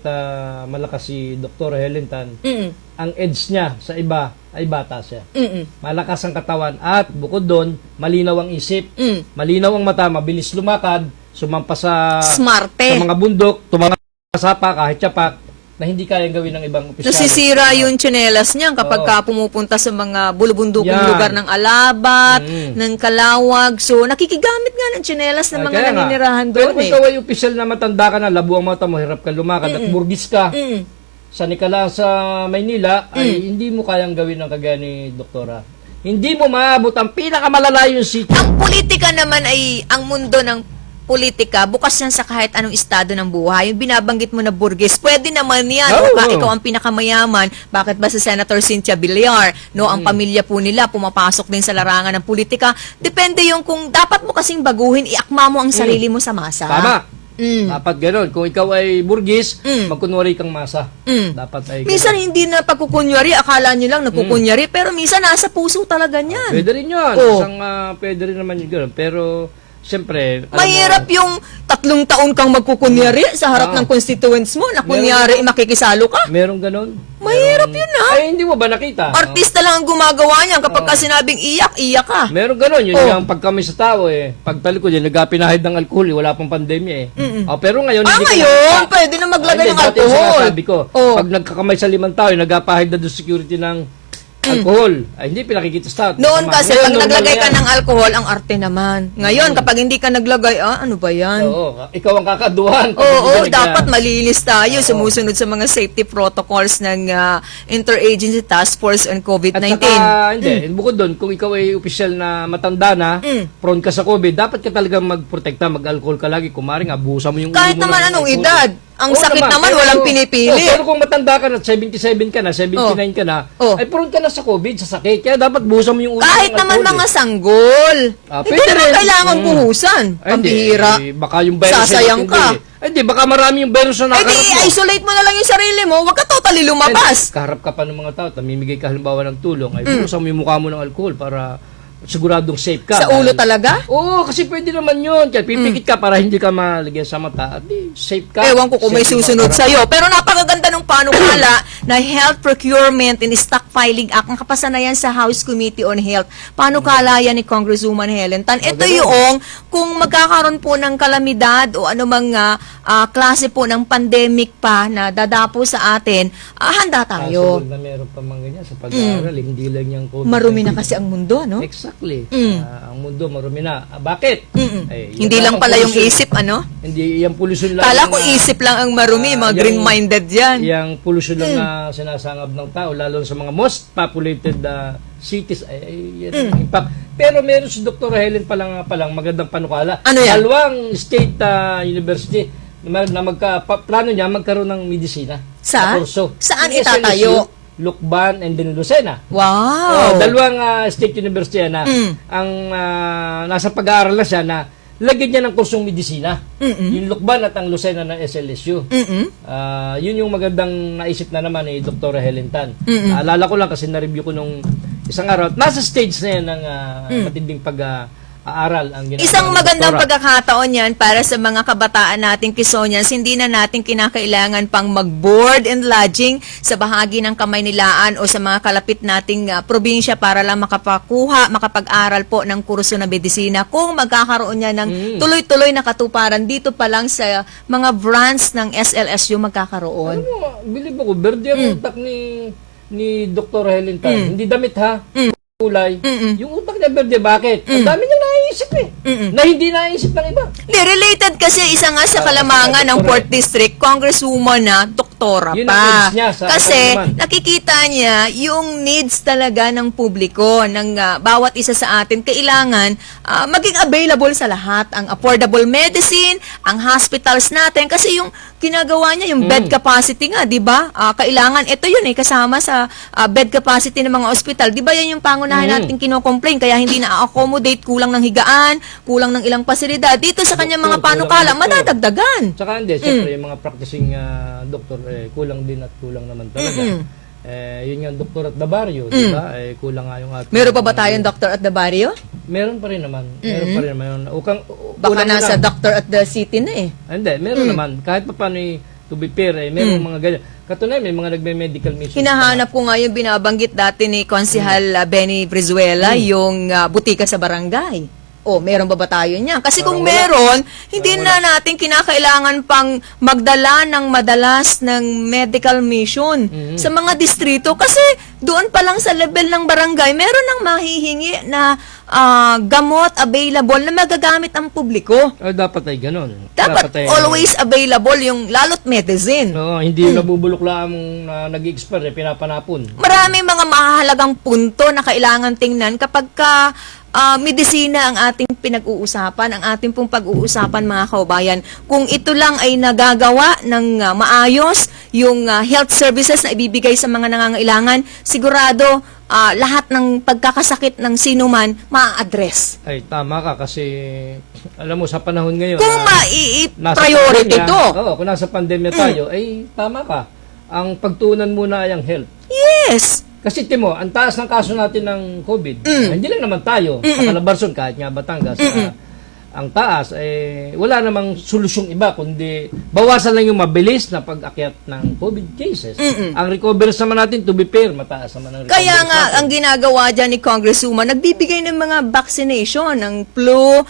malakas si Dr. Helen Tan. Mm. Ang edge niya sa iba ay bata siya. Mm. Malakas ang katawan at bukod doon, malinaw ang isip, Mm. malinaw ang mata, mabilis lumakad, sumampa sa Smarte. mga bundok, tumanga sa sapa kahit tiyapak na hindi kayang gawin ng ibang opisyal. Nasisira yung tsinelas niyan kapag ka pumupunta sa mga bulubundukong Yan. lugar ng Alabat, ng Kalawag. So, nakikigamit nga ng tsinelas ng mga Kaya nga, naninirahan pero doon kung eh. ikaw ay opisyal na matanda ka na, labo ang mata mo, hirap ka lumakad at burgis ka, sa Nikala sa Maynila, ay hindi mo kayang gawin ng kagaya ni Doktora. Hindi mo maabot ang pinakamalala yung sitio. Ang politika naman ay ang mundo ng politika, bukas yan sa kahit anong estado ng buhay. Yung binabanggit mo na burgess, pwede naman yan. Oo. Ikaw ang pinakamayaman, bakit ba sa Senator Cynthia Villar? No, ang pamilya po nila pumapasok din sa larangan ng politika. Depende yung kung dapat mo kasing baguhin, iakma mo ang sarili mo sa masa. Tama. Dapat gano'n. Kung ikaw ay burgis, magkunwari kang masa. Dapat ay ganun. Minsan hindi na pagkukunyari, akala nyo lang nagkukunyari, pero minsan nasa puso talaga niyan. Pwede rin yun. Oo. Isang, pwede rin naman yun gano'n. Pero, siyempre, alam Mahirap mo, yung 3 taon kang magkukunyari sa harap ng constituents mo na kunyari makikisalo ka. merong gano'n. Mahirap yun, ha? Ay, hindi mo ba nakita? Artista lang ang gumagawa niyan. Kapag ka sinabing iyak, iyak ka. Meron gano'n. Yun Oh. yung pag kami sa tao pagtalikod yun, nagpinahid ng alcohol, wala pang pandemya pero ngayon, hindi ko Ngayon, nakita. pwede na maglagay Hindi, ng dati yung alcohol. sinasabi ko, Oh. pag nagkakamay sa 5 tao, nagpahid na doon security ng alcohol. Ay, hindi pinakikita sa tao. Noon Tama. kasi, Ngayon, pag normal naglagay na ka yan. ng alcohol, ang arte naman. Ngayon, kapag hindi ka naglagay, ano ba yan? Oo, ikaw ang kakaduhan. Pag Oo, hindi ka dapat malinis tayo. Sumusunod sa mga safety protocols ng Interagency Task Force on At COVID-19. saka, hindi, bukod doon, kung ikaw ay opisyal na matanda na, prone ka sa COVID, dapat ka talagang magprotekta, mag-alcohol ka lagi. Kung maaaring, abusan mo yung Kahit ulo mo naman ng anong alcohol. edad. Ang Oo sakit naman, walang pinipili. Pero kung matanda ka na, 77 ka na, 79 ka na, Oh. ay prone ka na sa COVID, sa sakit. Kaya dapat buhusan mo yung ulo Kahit ng naman alcohol, mga sanggol. Pwede Hindi naman rin. kailangan buhusan. Ay, hindi. Pambihira. Baka yung virus Sasayang hindi. ka. Ay, hindi, baka marami yung virus na Eh di, nakaharap mo. isolate mo na lang yung sarili mo. Huwag ka totally lumabas. Kaharap ka pa ng mga tao, namimigay ka halimbawa ng tulong, ay buhusan mo yung mukha mo ng alcohol para siguradong safe ka. Sa ulo Dahil- talaga? Oo, kasi pwede naman yun. Kaya pipikit ka para hindi ka malagyan sa mata. At di, safe ka. Ewan ko kung may Safe ka susunod para- sa'yo. Pero napakaganda ng panukala na Health Procurement and Stockpiling Act. Ang kapasanayan sa House Committee on Health. Panukala yan ni Congresswoman Helen Tan. Ito yung kung magkakaroon po ng kalamidad o anumang klase po ng pandemic pa na dadapo sa atin, handa tayo. Possible na meron pa mga ganyan sa pag-aaral. Hindi lang yung COVID. Marumi na kasi ang mundo, no? Exactly. Ang mundo marumi na. Bakit? Eh, yan Hindi lang ang pala yung pollution. isip, ano? Hindi, yung pollution lang. Kala yung, ko isip lang ang marumi, mga yung- green-minded yan. Yung pollution lang na sinasangab ng tao, lalo sa mga most populated cities, yan ang impact. Pero meron si Dr. Helen palang magandang panukala. Ano yan? Dalawang state university na plano niya magkaroon ng medisina. Sa? Kurso. Saan Yung itatayo? SLSU, Lukban and then Lucena. Wow! Dalawang state university na ang nasa pag-aaral na siya na lagyan niya ng kursong medisina. Yung Lukban at ang Lucena ng SLSU. Yun yung magandang naisip na naman ni Dr. Helen Tan. Alala ko lang kasi na-review ko nung isang araw. Nasa stage na yan ng matinding pag-aaral ang ginagawa Isang ni magandang Doktora. pagkakataon yan para sa mga kabataan nating Kisonians. Hindi na natin kinakailangan pang mag-board and lodging sa bahagi ng Kamaynilaan o sa mga kalapit nating probinsya para lang makapag-aral po ng kurso na medisina. Kung magkakaroon niya ng tuloy-tuloy na katuparan dito pa lang sa mga branch ng SLSU magkakaroon. Believe ako, berde ang utak ni Dr. Helen Tan. Hindi damit ha. Kulay. Yung utak niya berde, bakit? Ang dami niya naiisip na hindi naiisip ng iba. Related kasi isa nga sa kalamangan ng 4th District, Congresswoman na doktora Yun ang pa. needs niya sa Kasi naman. nakikita niya yung needs talaga ng publiko, ng bawat isa sa atin. Kailangan maging available sa lahat. Ang affordable medicine, ang hospitals natin. Kasi yung ginagawa niya, yung bed capacity nga, di ba? Kailangan, ito yun kasama sa bed capacity ng mga ospital. Di ba yan yung pangunahan natin kinocomplain? Kaya hindi na-accommodate, kulang ng higaan, kulang ng ilang pasilidad. Dito sa kanyang mga Doktor, panukala, kulang ng doktor. madadagdagan. Tsaka hindi, siyempre, yung mga practicing doktor, kulang din at kulang naman talaga. Yun nga, doktor at the barrio, di ba? Kulang nga yung ating... Meron pa ba tayong doctor at the barrio? Meron pa rin naman. Meron pa rin naman. Baka nasa doctor at the city na eh. Hindi, meron naman. Kahit pa paano to be fair, meron mga ganyan. Katunayan, may mga nagme-medical mission. Hinahanap ko nga yung binabanggit dati ni Konsehal Benny Brizuela, yung butika sa barangay. O, meron ba tayo niyan? Kasi kung meron, hindi na natin kinakailangan pang magdala ng madalas ng medical mission sa mga distrito. Kasi doon pa lang sa level ng barangay, meron nang mahihingi na gamot available na magagamit ang publiko. Dapat ay ganun. Dapat ay, always available yung lalot medicine. hindi yung nabubulok lang na nag-expire, pinapanapon. Maraming mga mahalagang punto na kailangan tingnan kapag ka medisina ang ating pinag-uusapan, ang ating pong pag-uusapan mga kaubayan. Kung ito lang ay nagagawa ng maayos, yung health services na ibibigay sa mga nangangailangan, sigurado lahat ng pagkakasakit ng sino man ma-address. Ay, tama ka kasi alam mo sa panahon ngayon. Kung nasa priority pandemya, to. Oo, kung nasa pandemya tayo, ay tama ka. Ang pagtuunan muna ay ang health. Yes. Kasi timo, ang taas ng kaso natin ng COVID, hindi lang naman tayo, sa Calabarzon, kahit nga Batangas, ang taas, wala namang solusyong iba, kundi bawasan lang yung mabilis na pag-akyat ng COVID cases. Ang recovery naman natin, to be fair, mataas naman ang recovery. Kaya nga, ang ginagawa dyan ni Congresswoman, nagbibigay ng mga vaccination, ng flu,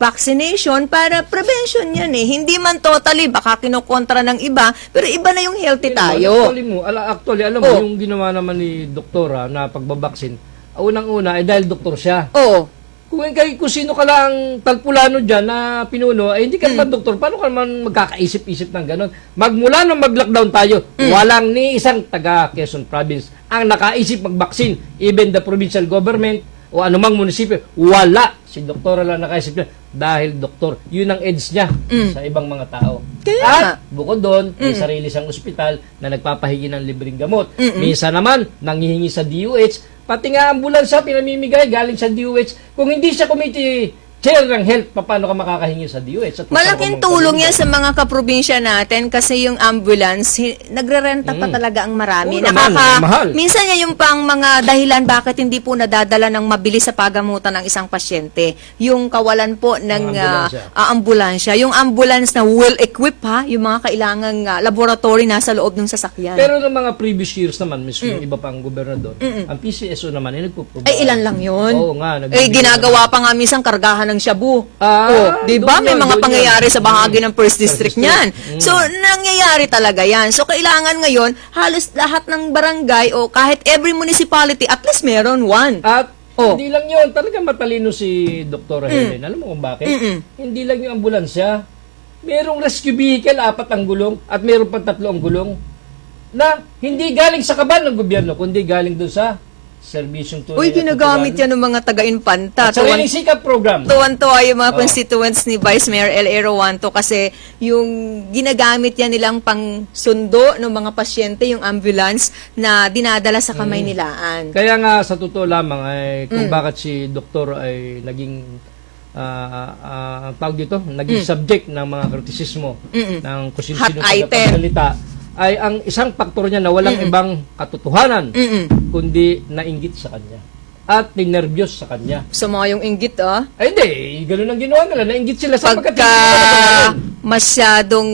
vaccination para prevention yan eh. Hindi man totally, baka kinukontra ng iba, pero iba na yung healthy tayo. Actually, alam mo, yung ginawa naman ni doktora na pagbabaksin, unang-una, dahil doktor siya. Oo. Kung sino ka lang talpulano dyan na pinuno, hindi ka naman doktor, paano ka naman magkakaisip-isip ng gano'n? Magmula nung mag-lockdown tayo, walang ni isang taga Quezon Province ang nakaisip magbaksin. Even the provincial government o anumang munisipyo, wala. Si doktora lang nakaisip niya dahil doktor. Yun ang edge niya sa ibang mga tao. Kaya At bukod doon, may sarili siyang ospital na nagpapahingi ng libreng gamot. Minsan naman, nanghihingi sa DOH, pati nga ambulansya, pinamimigay galing sa DOH. Kung hindi siya committee chair ng health, paano ka makakahingi sa DOH? At malaking tulong yan sa mga kaprobinsya natin kasi yung ambulance, nagre-renta pa talaga ang marami. Oo naman, mahal. Minsan yan yung pang mga dahilan bakit hindi po nadadala ng mabilis sa pagamutan ng isang pasyente. Yung kawalan po ng ambulansya. Yung ambulance na well-equipped yung mga kailangang laboratory nasa loob ng sasakyan. Pero ng mga previous years naman, mismo yung iba pang gobernador, ang PCSO naman ay nagpo-provide. Ay, ilan lang yun? Oo nga. Ginagawa pa nga minsan kargahan ng shabu. Di ba? doon May yun, mga doon pangyayari yun. sa bahagi ng first district niyan. So, nangyayari talaga yan. So, kailangan ngayon, halos lahat ng barangay o kahit every municipality, at least meron one. At hindi lang yun. Talagang matalino si Dr. Helen. Alam mo kung bakit? Hindi lang yung ambulansya. Merong rescue vehicle, 4 ang gulong, at meron pang 3 ang gulong na hindi galing sa kaban ng gobyerno, kundi galing doon sa serbisyong tunay. Uy, ginagamit yan ng mga taga-Infanta. At sa Wiling Sikap program. Tuwan-tuwa yung mga constituents ni Vice Mayor L.A. Rowanto kasi yung ginagamit yan nilang pang sundo ng mga pasyente, yung ambulance na dinadala sa kamay nilaan. Kaya nga sa totoo lamang ay kung bakit si doktor ay naging ang tawag dito, naging subject ng mga kritisismo ng kung sino Hot item. pagsalita ay ang isang faktor niya na walang ibang katotohanan kundi nainggit sa kanya at tinervyos sa kanya. So mga yung inggit Ay hindi, ganun ang ginawa nila, nainggit sila sapagkat pagka masyadong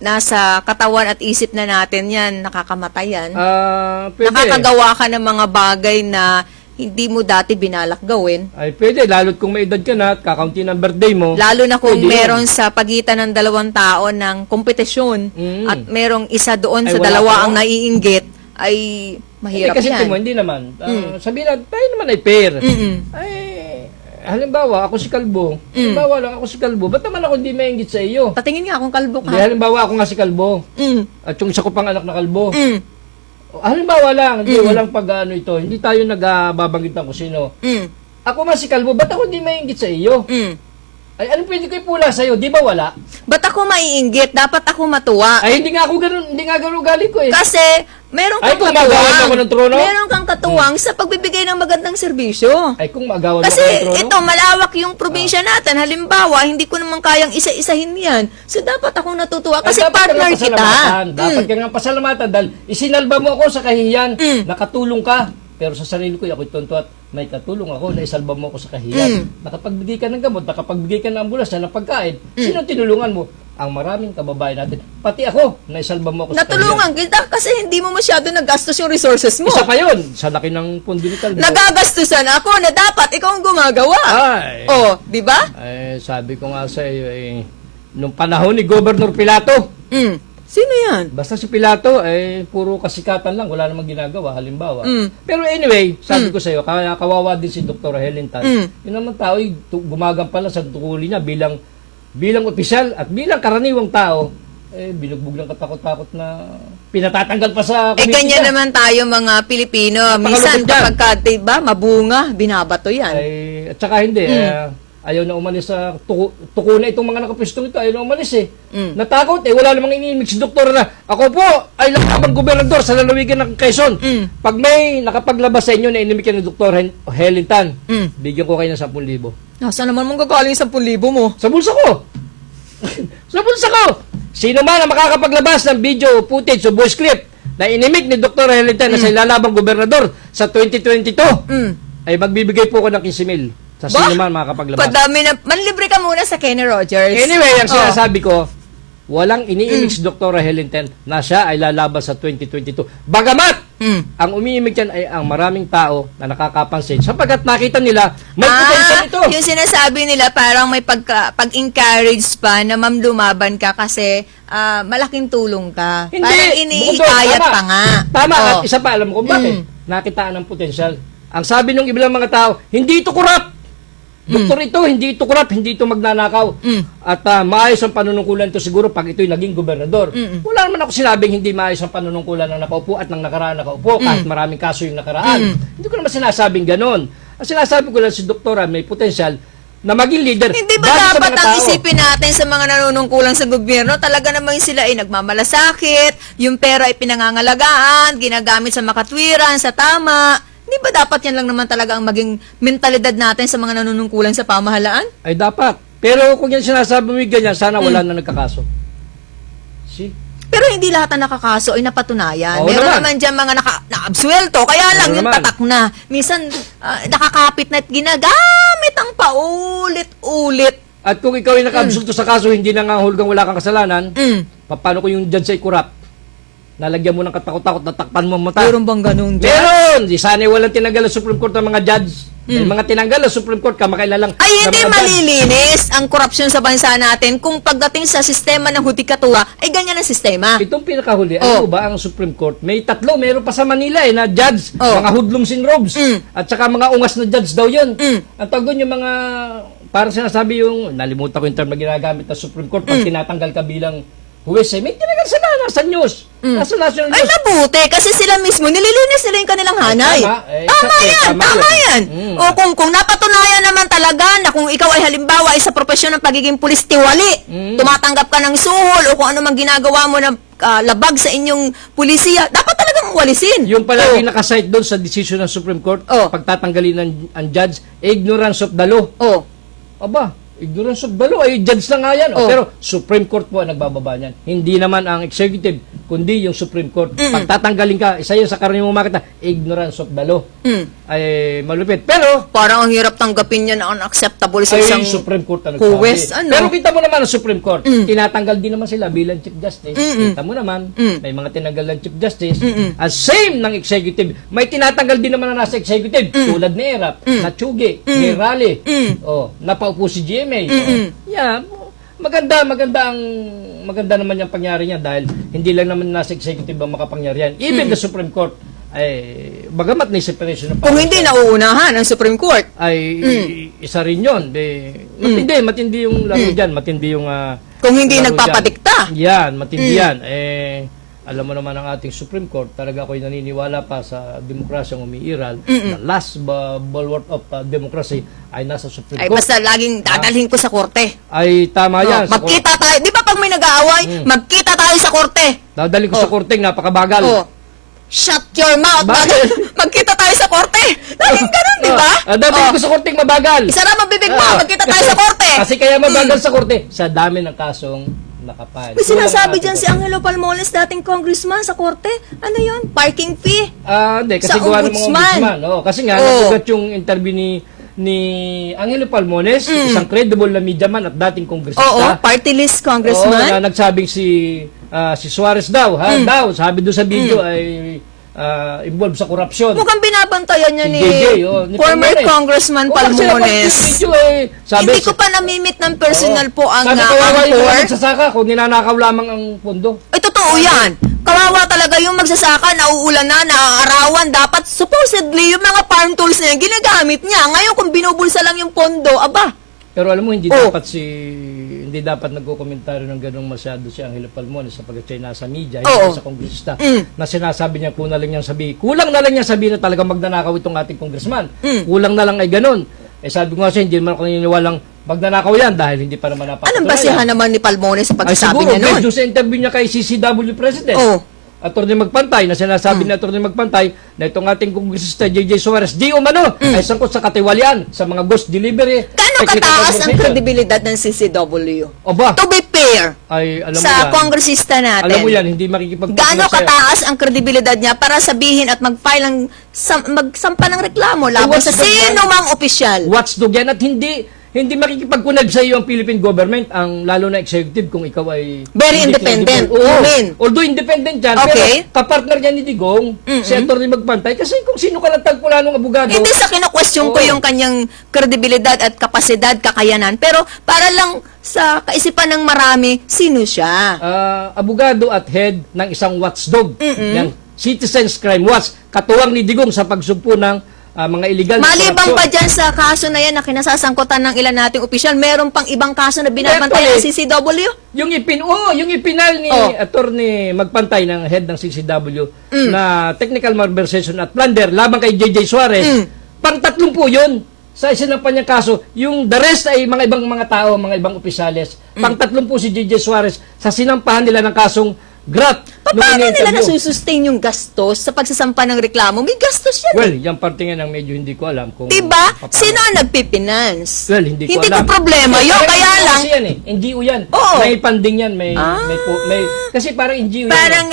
nasa katawan at isip na natin yan, nakakamatay yan. Pwede. Nakakagawa ka ng mga bagay na hindi mo dati binalak gawin. Ay pwede, lalo't kung may edad ka na at kakaunti ng birthday mo. Lalo na kung pwede meron yun. sa pagitan ng 2 tao ng kompetisyon at merong isa doon Ay, sa wala dalawa ka. ang naiinggit, ay mahirap kasi yan. timo, hindi naman. Sabihin natin, tayo naman ay fair. Ay, halimbawa, ako si Kalbo. Halimbawa lang ako si Kalbo. Ba't naman ako hindi maingit sa iyo? Patingin nga akong kalbo ka. Hindi, halimbawa ako nga si Kalbo. At yung isa ko pang anak na Kalbo. Halimbawa lang, hindi, walang pag-ano ito. Hindi tayo nagbabanggit ng kung sino. Ako nga si Kalbo, ba't ako hindi maingit sa iyo? Ay, ano pwede ko ipula sa iyo? Di ba wala? Ba't ako maiinggit? Dapat ako matuwa. Ay, hindi nga ganun galing ko eh. Kasi, meron Ay, kang kung magawan ako ng trono? Meron kang katuwang sa pagbibigay ng magandang serbisyo. Ay, kung magawan Kasi ako ng trono? ito, malawak yung probinsya natin. Halimbawa, hindi ko naman kayang isa-isahin yan. So, dapat akong natutuwa kasi Ay, dapat partner ka nga kita. pasalamatan. Dapat ka nga pasalamatan dahil isinalba mo ako sa kahihiyan. Nakatulong ka. Pero sa sarili ko, ako'y tonto at may katulong ako na isalba mo ako sa kahihiyan. Nakapagbigay ka ng gamot, nakapagbigay ka ng ambulansya, ng pagkain. Sino tinulungan mo? Ang maraming kababayan natin. Pati ako, na isalba mo ako sa Natulungan kita kasi hindi mo masyado nagastos yung resources mo. kahihiyan. Isa pa yun, sa laki ng pundi ni Kalbo. Nagagastusan ako na dapat ikaw ang gumagawa. Ay. Oh, di ba? Ay, sabi ko nga sa iyo, nung panahon ni Governor Pilato, Sino yan? basta si Pilato, puro kasikatan lang, wala namang ginagawa, halimbawa. Pero anyway, sabi ko sa iyo, kawawa din si Dr. Helen Tan. Yun naman tao, gumagampala sa tukuli niya bilang opisyal at bilang karaniwang tao, binugbog ng katakot-takot na pinatatanggal pa sa komite Ganyan niya. naman tayo mga Pilipino. Napakalupit Minsan yan. kapag diba, mabunga, binabato yan. Ay, at At saka hindi, ayaw na umalis sa tuko na itong mga nakapwestong ito, ayaw na umalis eh. Natakot eh, wala namang inimig si doktor na, ako po ay lakabang gobernador sa lalawigan ng Quezon. Pag may nakapaglabas sa inyo na inimig ni Dr. Helen Tan, bigyan ko kayo ng 10,000. Nasaan naman mong gagaling 10,000 mo? Sa bulsa ko! Sa bulsa ko! Sino man ang makakapaglabas ng video footage o voice clip na inimig ni Dr. Helen Tan na sa ilalabang gobernador sa 2022, ay magbibigay po ko ng 15,000 sa sino man makakapaglabas. Padami na. Manlibre ka muna sa Kenny Rogers. Anyway, ang sinasabi ko, walang iniimig si Dr. Helen Tan na siya ay lalaban sa 2022. Bagamat, ang umiimig yan ay ang maraming tao na nakakapansin sapagkat nakita nila may potential ito. Yung sinasabi nila parang may pag-encourage pa na ma'am lumaban ka kasi malaking tulong ka. Hindi. Parang Bukod doon, iniikayat tama. pa nga. Tama. Oh. At isa pa, alam mo kung bakit. Nakitaan ng potensyal. Ang sabi ng ilang mga tao, hindi ito kurap. Doktor ito, hindi ito kurap, hindi ito magnanakaw. At maayos ang panunungkulan ito siguro pag ito'y naging gobernador. Wala naman ako sinabing hindi maayos ang panunungkulan ng nakaupo at ng nakaraan nakaupo, kahit maraming kaso yung nakaraan. Hindi ko naman sinasabing ganon. Ang sinasabi ko lang si doktora may potensyal na maging leader. Hindi ba base sa dapat mga ang tao. isipin natin sa mga nanunungkulan sa gobyerno, talaga namang sila ay nagmamalasakit, yung pera ay pinangangalagaan, ginagamit sa makatwiran, sa tama. Hindi ba dapat yan lang naman talaga ang maging mentalidad natin sa mga nanunungkulan sa pamahalaan? Ay dapat. Pero kung yan sinasabi mo yung ganyan, sana wala na nagkakaso. See? Pero hindi lahat na nakakaso ay napatunayan. Oo Meron naman. naman dyan mga na-absuelto, kaya lang Oo yung naman. tatak na. Minsan, nakakapit na at ginagamit ang paulit-ulit. At kung ikaw ay naka-absulto sa kaso, hindi na nga hulgang wala kang kasalanan, paano kung yung judge ay kurap? Nalagyan mo ng katakot-takot, natakpan mo ang mata. Meron bang ganun dyan? Meron! Di sana walang tinanggal ang Supreme Court ng mga judge. May mga tinanggal ang Supreme Court, kamakailalang Ay, na hindi mga judge. malilinis ang korupsyon sa bansa natin kung pagdating sa sistema ng hudikatura, ay ganyan ang sistema. Itong pinakahuli, Oh. ano ba ang Supreme Court? May tatlo, meron pa sa Manila na judge, Oh. mga hoodlums in robes, at saka mga ungas na judge daw yun. Ang tawag doon yung mga, parang sinasabi yung, nalimutan ko yung term na ginagamit ng Supreme Court, pag tinatanggal ka bilang huwes, may tinagal sila, nasa news, nasa national Ay, news. mabuti. Kasi sila mismo, nililinis nila yung kanilang hanay. tama. Tama yan, Tama tama yan. yun. O kung napatunayan naman talaga na kung ikaw ay halimbawa ay sa profesyon ng pagiging pulis tiwali, tumatanggap ka ng suhol o kung ano mang ginagawa mo na labag sa inyong pulisiya, dapat talagang walisin. Yung palagi nakasite doon sa decision ng Supreme Court, Oh. pagtatanggalin ang judge, ignorance of the law. Oh. Aba, ignorance of the law, ay judge na nga yan. Oh. Pero Supreme Court po ang nagbababa niyan. Hindi naman ang executive, kundi yung Supreme Court. Pagtatanggalin ka, isa yun sa karaniwang makita, ignorance of the law. Ay malupit. Pero, Parang ang hirap tanggapin yan na unacceptable sa ay isang Supreme Court ang nagsabi. huwes. Ano? Pero kita mo naman ang Supreme Court, tinatanggal din naman sila bilang Chief Justice. Kita mo naman, may mga tinanggal ng Chief Justice. At same ng executive, may tinatanggal din naman na nasa executive, tulad ni Erap, na Chugi, ni Raleigh, napaupo si GMA. Yeah, maganda naman yung pangyari niya dahil hindi lang naman nasa executive ang makapangyarihan. Even the Supreme Court ay bagamat na separation ng kung hindi nauunahan ang Supreme Court. ay isa rin yun. Matindi yung laro dyan. Matindi yung Kung hindi laro nagpapadikta. dyan. Yan, matindi yan. Alam mo naman ang ating Supreme Court, talaga ako'y naniniwala pa sa demokrasyang umiiral. The last bulwark of democracy ay nasa Supreme Ay Court. basta laging dadalhin ko sa korte. Ay tama yan. Sa Magkita tayo. Di ba pag may nag-aaway, magkita tayo sa korte. Dadali ko sa korteng napakabagal. Oh. Shut your mouth. Bakit? Magkita tayo sa korte. Laging ganun, di ba? Dadali ko sa korteng mabagal. Isara mo bibig mo. Magkita tayo sa korte. Kasi kaya mabagal sa korte, sa dami ng kasong nakapal. May sinasabi dyan si Angelo Palmones, dating congressman sa korte. Ano yun? Parking fee? Hindi, kasi Sa gawa ng mga ombudsman. ombudsman. Kasi nga, nagugat yung interview ni Angelo Palmones, isang credible na media man at dating kongresista. Oo, party list congressman. Oo, na nagsabing si Suarez daw, daw, sabi doon sa video ay involved sa korupsyon. Mukhang binabantayan niya Si ni JJ, ni former Palmones. Congressman Oo, kasi naman Palmones. yung video sabi, Hindi ko pa namimit ng personal po ang sabi kawawa yung mga angkor. magsasaka kung ninanakaw lamang ang pondo. Ay, totoo yan. Kawawa talaga yung magsasaka, nauulan na, naaarawan. Dapat, supposedly, yung mga farm tools na yan, ginagamit niya. Ngayon, kung binubulsa lang yung pondo, aba. Pero alam mo, hindi dapat nagko-komentaryo ng ganung masyado si Angelo Palmones sapagkat siya nasa media, hindi sa kongresista, na sinasabi niya kulang na lang niyang sabihin na talagang magnanakaw itong ating congressman. Kulang na lang ay ganun. sabi ko nga siya, hindi naman ako naniniwalang magnanakaw yan dahil hindi pa naman napapatunayan. Anong basihan naman ni Palmone sa pagsasabi niya noon? Siguro, sa interview niya kay CCW President. Oh. Atty. Magpantay, na sinasabi ni Atty. Magpantay na itong ating kongresista JJ Suarez, di umano, ay sangkot sa katiwalian sa mga ghost delivery. Gaano kataas ang kredibilidad ng CCW? Oba, To be fair, ay, alam mo sa yan, kongresista natin. alam mo yan, hindi makikipagpatuloy Gaano sa'yo. kataas ang kredibilidad niya para sabihin at mag-file ng magsampa ng reklamo laban sa what's the- sino mang opisyal? Watchdog yan at hindi makikipagkunag sa iyo ang Philippine government, ang lalo na executive kung ikaw ay Very hindi independent. credible. Oo. Amen. Although independent yan, Okay. pero kapartner niya ni Digong, si Atty. Magpantay, kasi kung sino ka lang tagpula ng abogado, Hindi sa kinu-question ko Oo. yung kanyang kredibilidad at kapasidad, kakayanan, pero para lang sa kaisipan ng marami, sino siya? abogado at head ng isang watchdog, yung Citizens Crime Watch, katuwang ni Digong sa pagsugpo ng mga illegal na Maliban korupsyon. pa dyan sa kaso na yan na kinasasangkutan ng ilan nating opisyal, meron pang ibang kaso na binabantayan ng CCW? Yung ipinal ni Attorney Magpantay ng head ng CCW na technical malversation at plunder laban kay JJ Suarez, pang 30 po yun sa isinampan niyang kaso. Yung the rest ay mga ibang mga tao, mga ibang opisyales. Pang 30 po si JJ Suarez sa sinampahan nila ng kasong graft. Paano nila nasusustain yung gastos sa pagsasampa ng reklamo? May gastos yan. Well, yung parte nga ng medyo hindi ko alam kung... Diba? paano. Sino ang nagpipinance? Well, hindi ko Hindi alam. ko problema yun. Kaya lang, Kasi yan NGO yan. Oo. May funding yan. May, kasi parang NGO yan. parang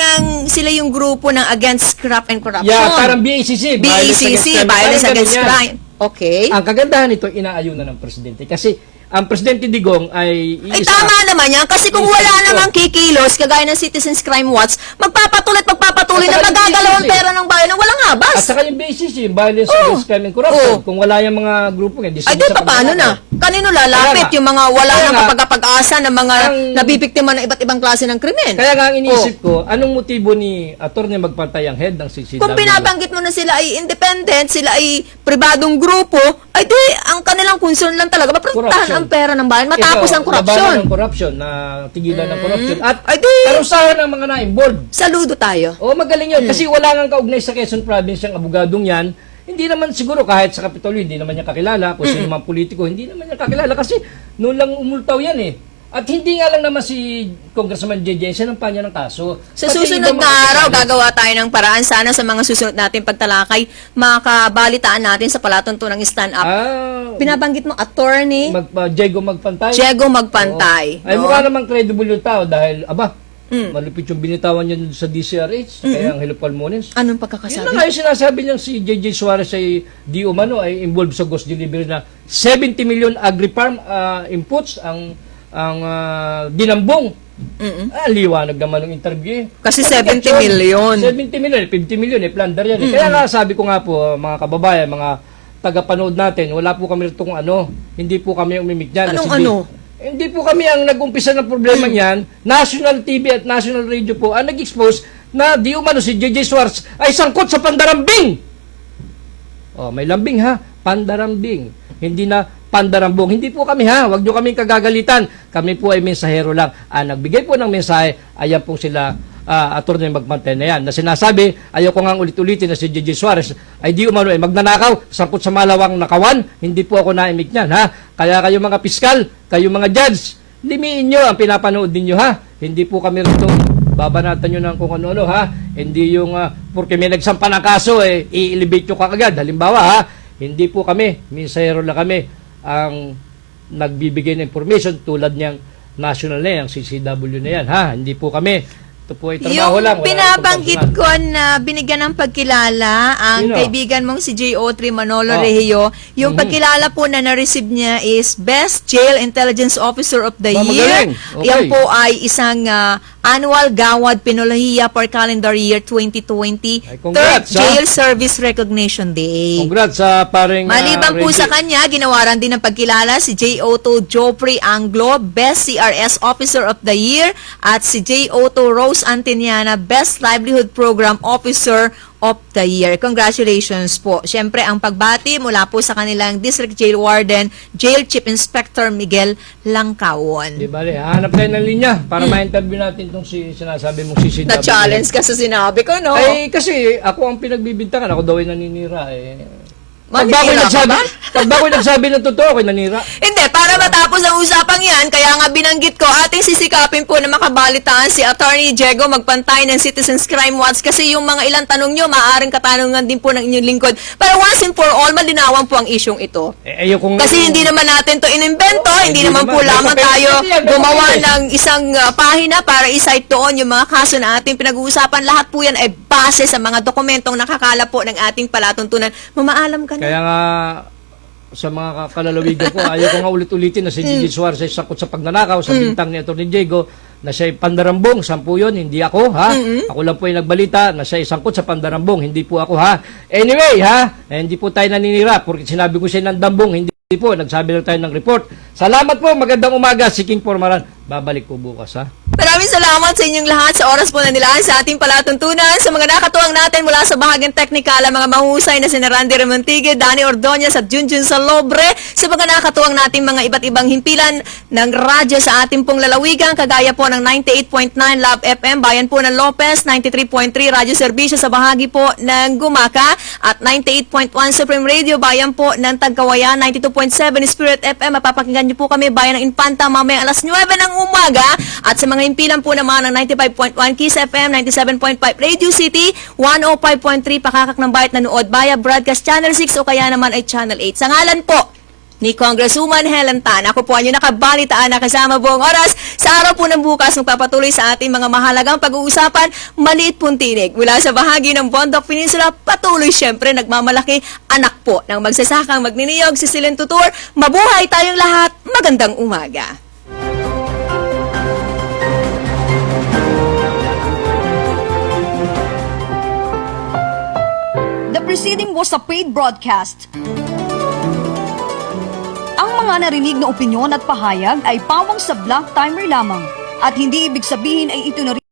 sila yung grupo ng Against Corrupt and Corruption. Yeah, parang BACC. BACC, Violence Parang Against ganun yan. Crime. Okay. Ang kagandahan nito, inaayunan ng presidente. Kasi ang Presidente Digong ay... Ay, tama naman yan. Kasi kung wala Iisa- namang kikilos, kagaya ng Citizens Crime Watch, magpapatuloy na At saka yung magagalaw ang BACC. pera ng bayan ng walang At habas. saka yung BACC, Violence Oo. Against Crime and Corruption. Oo. Kung wala yung mga grupo yan, Ay, di pa, paano na? Kanino lalapit Kaya nga. yung mga wala Kaya nang nga. kapag-asa ng mga Ang- nabibiktima ng iba't ibang klase ng krimen? Kaya nga ang iniisip ko, anong motibo ni Atty. Magpantay ang head ng CCW? Kung binabanggit mo na sila ay independent, sila ay pribadong grupo, ay di, ang kanilang concern lang talaga, maprotektahan Corruption. ang pera ng bayan, matapos ang korupsyon. Labanan ng korupsyon, na tigilan ng korupsyon. At Ay, di. karusahan ng mga na-involved. Saludo tayo. Oo, magaling yun. Kasi wala nang kaugnay sa Quezon Province yung abogadong yan. Hindi naman siguro kahit sa Kapitolyo, hindi naman niya kakilala. Kung sino man politiko, hindi naman niya kakilala. Kasi noon lang umultaw yan eh. At hindi nga lang naman si Congressman JJ, sinampa niya ng kaso. Sa Pati susunod ibang na mga araw, opisyales. gagawa tayo ng paraan. Sana sa mga susunod natin pagtalakay, makabalitaan natin sa palatuntunang stand-up. Binabanggit mo, attorney Diego Magpantay. Diego Magpantay. Ay, no? mukha namang credible yung tao dahil, malupit yung binitawan niya sa DCRH, kaya ang Hello Palmones. Anong Yun na pagkakasabi? nga yung sinasabi niyang si JJ Suarez ay di umano ay involved sa ghost delivery na 70 million agri-farm inputs ang dinambong. Liwanag naman ng interview eh. Kasi 70 million. 70 million, 50 million eh, plunder yan eh. Kaya nga sabi ko nga po, mga kababayan, mga tagapanood natin, wala po kami rito kung hindi po kami umimik dyan. Anong Kasi ano? Hindi po kami ang nag-umpisa ng problema niyan. National TV at National Radio po ang nag-expose na di umano si JJ Suarez ay sangkot sa pandarambing. May lambing ha, pandarambing. Hindi na pandarambong. Hindi po kami ha, wag niyo kaming kagagalitan. Kami po ay mensahero lang. Nagbigay po ng mensahe, ayan po sila Atty. Magpantay na yan. Na sinasabi, ayaw ko nga ulit-ulitin na si JJ Suarez ay di umano ay magnanakaw, sangkot sa malawang nakawan. Hindi po ako naimik niyan ha. Kaya kayo mga piskal, kayo mga judge, limiin nyo ang pinapanood ninyo ha. Hindi po kami rito babanatan nyo ng kung ano-ano ha. Hindi yung porque may nagsampa ng kaso i-elevate nyo kagad. Halimbawa ha, hindi po kami, minsahero lang kami ang nagbibigay ng information tulad niyang national na yan, CCW na yan ha. Hindi po kami. Ito po ay trabaho Yung lang. Wala binabanggit akong ko na binigyan ng pagkilala ang Sino? kaibigan mong si J.O.3 Manolo Oh. Rehio, yung pagkilala po na na-receive niya is Best Jail Intelligence Officer of the Magaling. Year. Okay. Yan po ay isang annual Gawad Pinulahiya for calendar year 2020, Ay, third congrats, Jail Service Recognition Day. Congrats sa paring Maliban po Reggie. sa kanya, ginawaran din ng pagkilala si J.O.2 Joffrey Anglo, Best CRS Officer of the Year, at si J.O.2 Rose Antiniana, Best Livelihood Program Officer of the Year. Congratulations po. Siyempre, ang pagbati mula po sa kanilang District Jail Warden, Jail Chief Inspector Miguel Langkawon. Di bale, hanap tayo ng linya para ma-interview natin itong sinasabi mong CCW. Na-challenge ka sa sinabi ko, no? Ay, kasi ako ang pinagbibintangan. Ako daw ay naninira. Pag ba Maninira ka ba? ako'y nagsabi ng totoo, ako'y nanira. Hindi, para matapos ang usapang yan, kaya nga binanggit ko, ating sisikapin po na makabalitaan si Attorney Diego magpantay ng Citizens Crime Watch kasi yung mga ilang tanong nyo, maaaring katanungan din po ng inyong lingkod. Para once and for all, malinawan po ang isyong ito. Kasi hindi naman natin to inimbento, hindi naman po lamang tayo gumawa ng isang pahina para isite doon yung mga kaso na ating pinag-uusapan. Lahat po yan ay base sa mga dokumentong nakakala po ng ating palatuntunan. Mamaalam ka na. Kaya nga, sa mga kalalawigan ko, ayaw ko nga ulit-ulitin na si Gigi Suarez ay sakot sa pagnanakaw sa bintang ni Atty. Diego na siya'y pandarambong, 10 yun, hindi ako, ha? Ako lang po yung nagbalita na siya'y sangkot sa pandarambong, hindi po ako, ha? Anyway, ha? Hindi po tayo naninira, porque sinabi ko siya ng dambong, hindi po, nagsabi lang tayo ng report. Salamat po, magandang umaga, si King Formaran. Babalik po bukas, ha? Maraming salamat sa inyong lahat sa oras po na nilaan sa ating palatuntunan. Sa mga nakatuwang natin mula sa bahagyang teknikal, ang mga mahusay na si Randy Remontigue, Danny Ordonez at Junjun Salobre. Sa mga nakatuwang natin mga iba't ibang himpilan ng radyo sa ating pong lalawigan, kagaya po ng 98.9 Love FM, Bayan po ng Lopez, 93.3 Radyo Serbisyo sa bahagi po ng Gumaka, at 98.1 Supreme Radio, Bayan po ng Tagkawayan, 92.7 Spirit FM. Mapapakinggan niyo po kami Bayan ng Infanta mamaya alas 9 ng umaga, at sa mga himpilan po naman ng 95.1 Kiss FM, 97.5 Radio City, 105.3 Pakakak ng Bayat nanood via Broadcast Channel 6 o kaya naman ay Channel 8. Sa ngalan po ni Congresswoman Helen Tan, ako po ang inyong nakabalitaan na kasama buong oras. Sa araw po ng bukas, magpapatuloy sa ating mga mahalagang pag-uusapan, maliit pong tinig. Mula sa bahagi ng Bondok Peninsula, patuloy syempre nagmamalaki, anak po ng magsasakang magniniyog, si Silen Tutur. Mabuhay tayong lahat, magandang umaga. The preceding was a paid broadcast. Ang mga narinig na opinyon at pahayag ay pawang sa blank timer lamang at hindi ibig sabihin ay ito na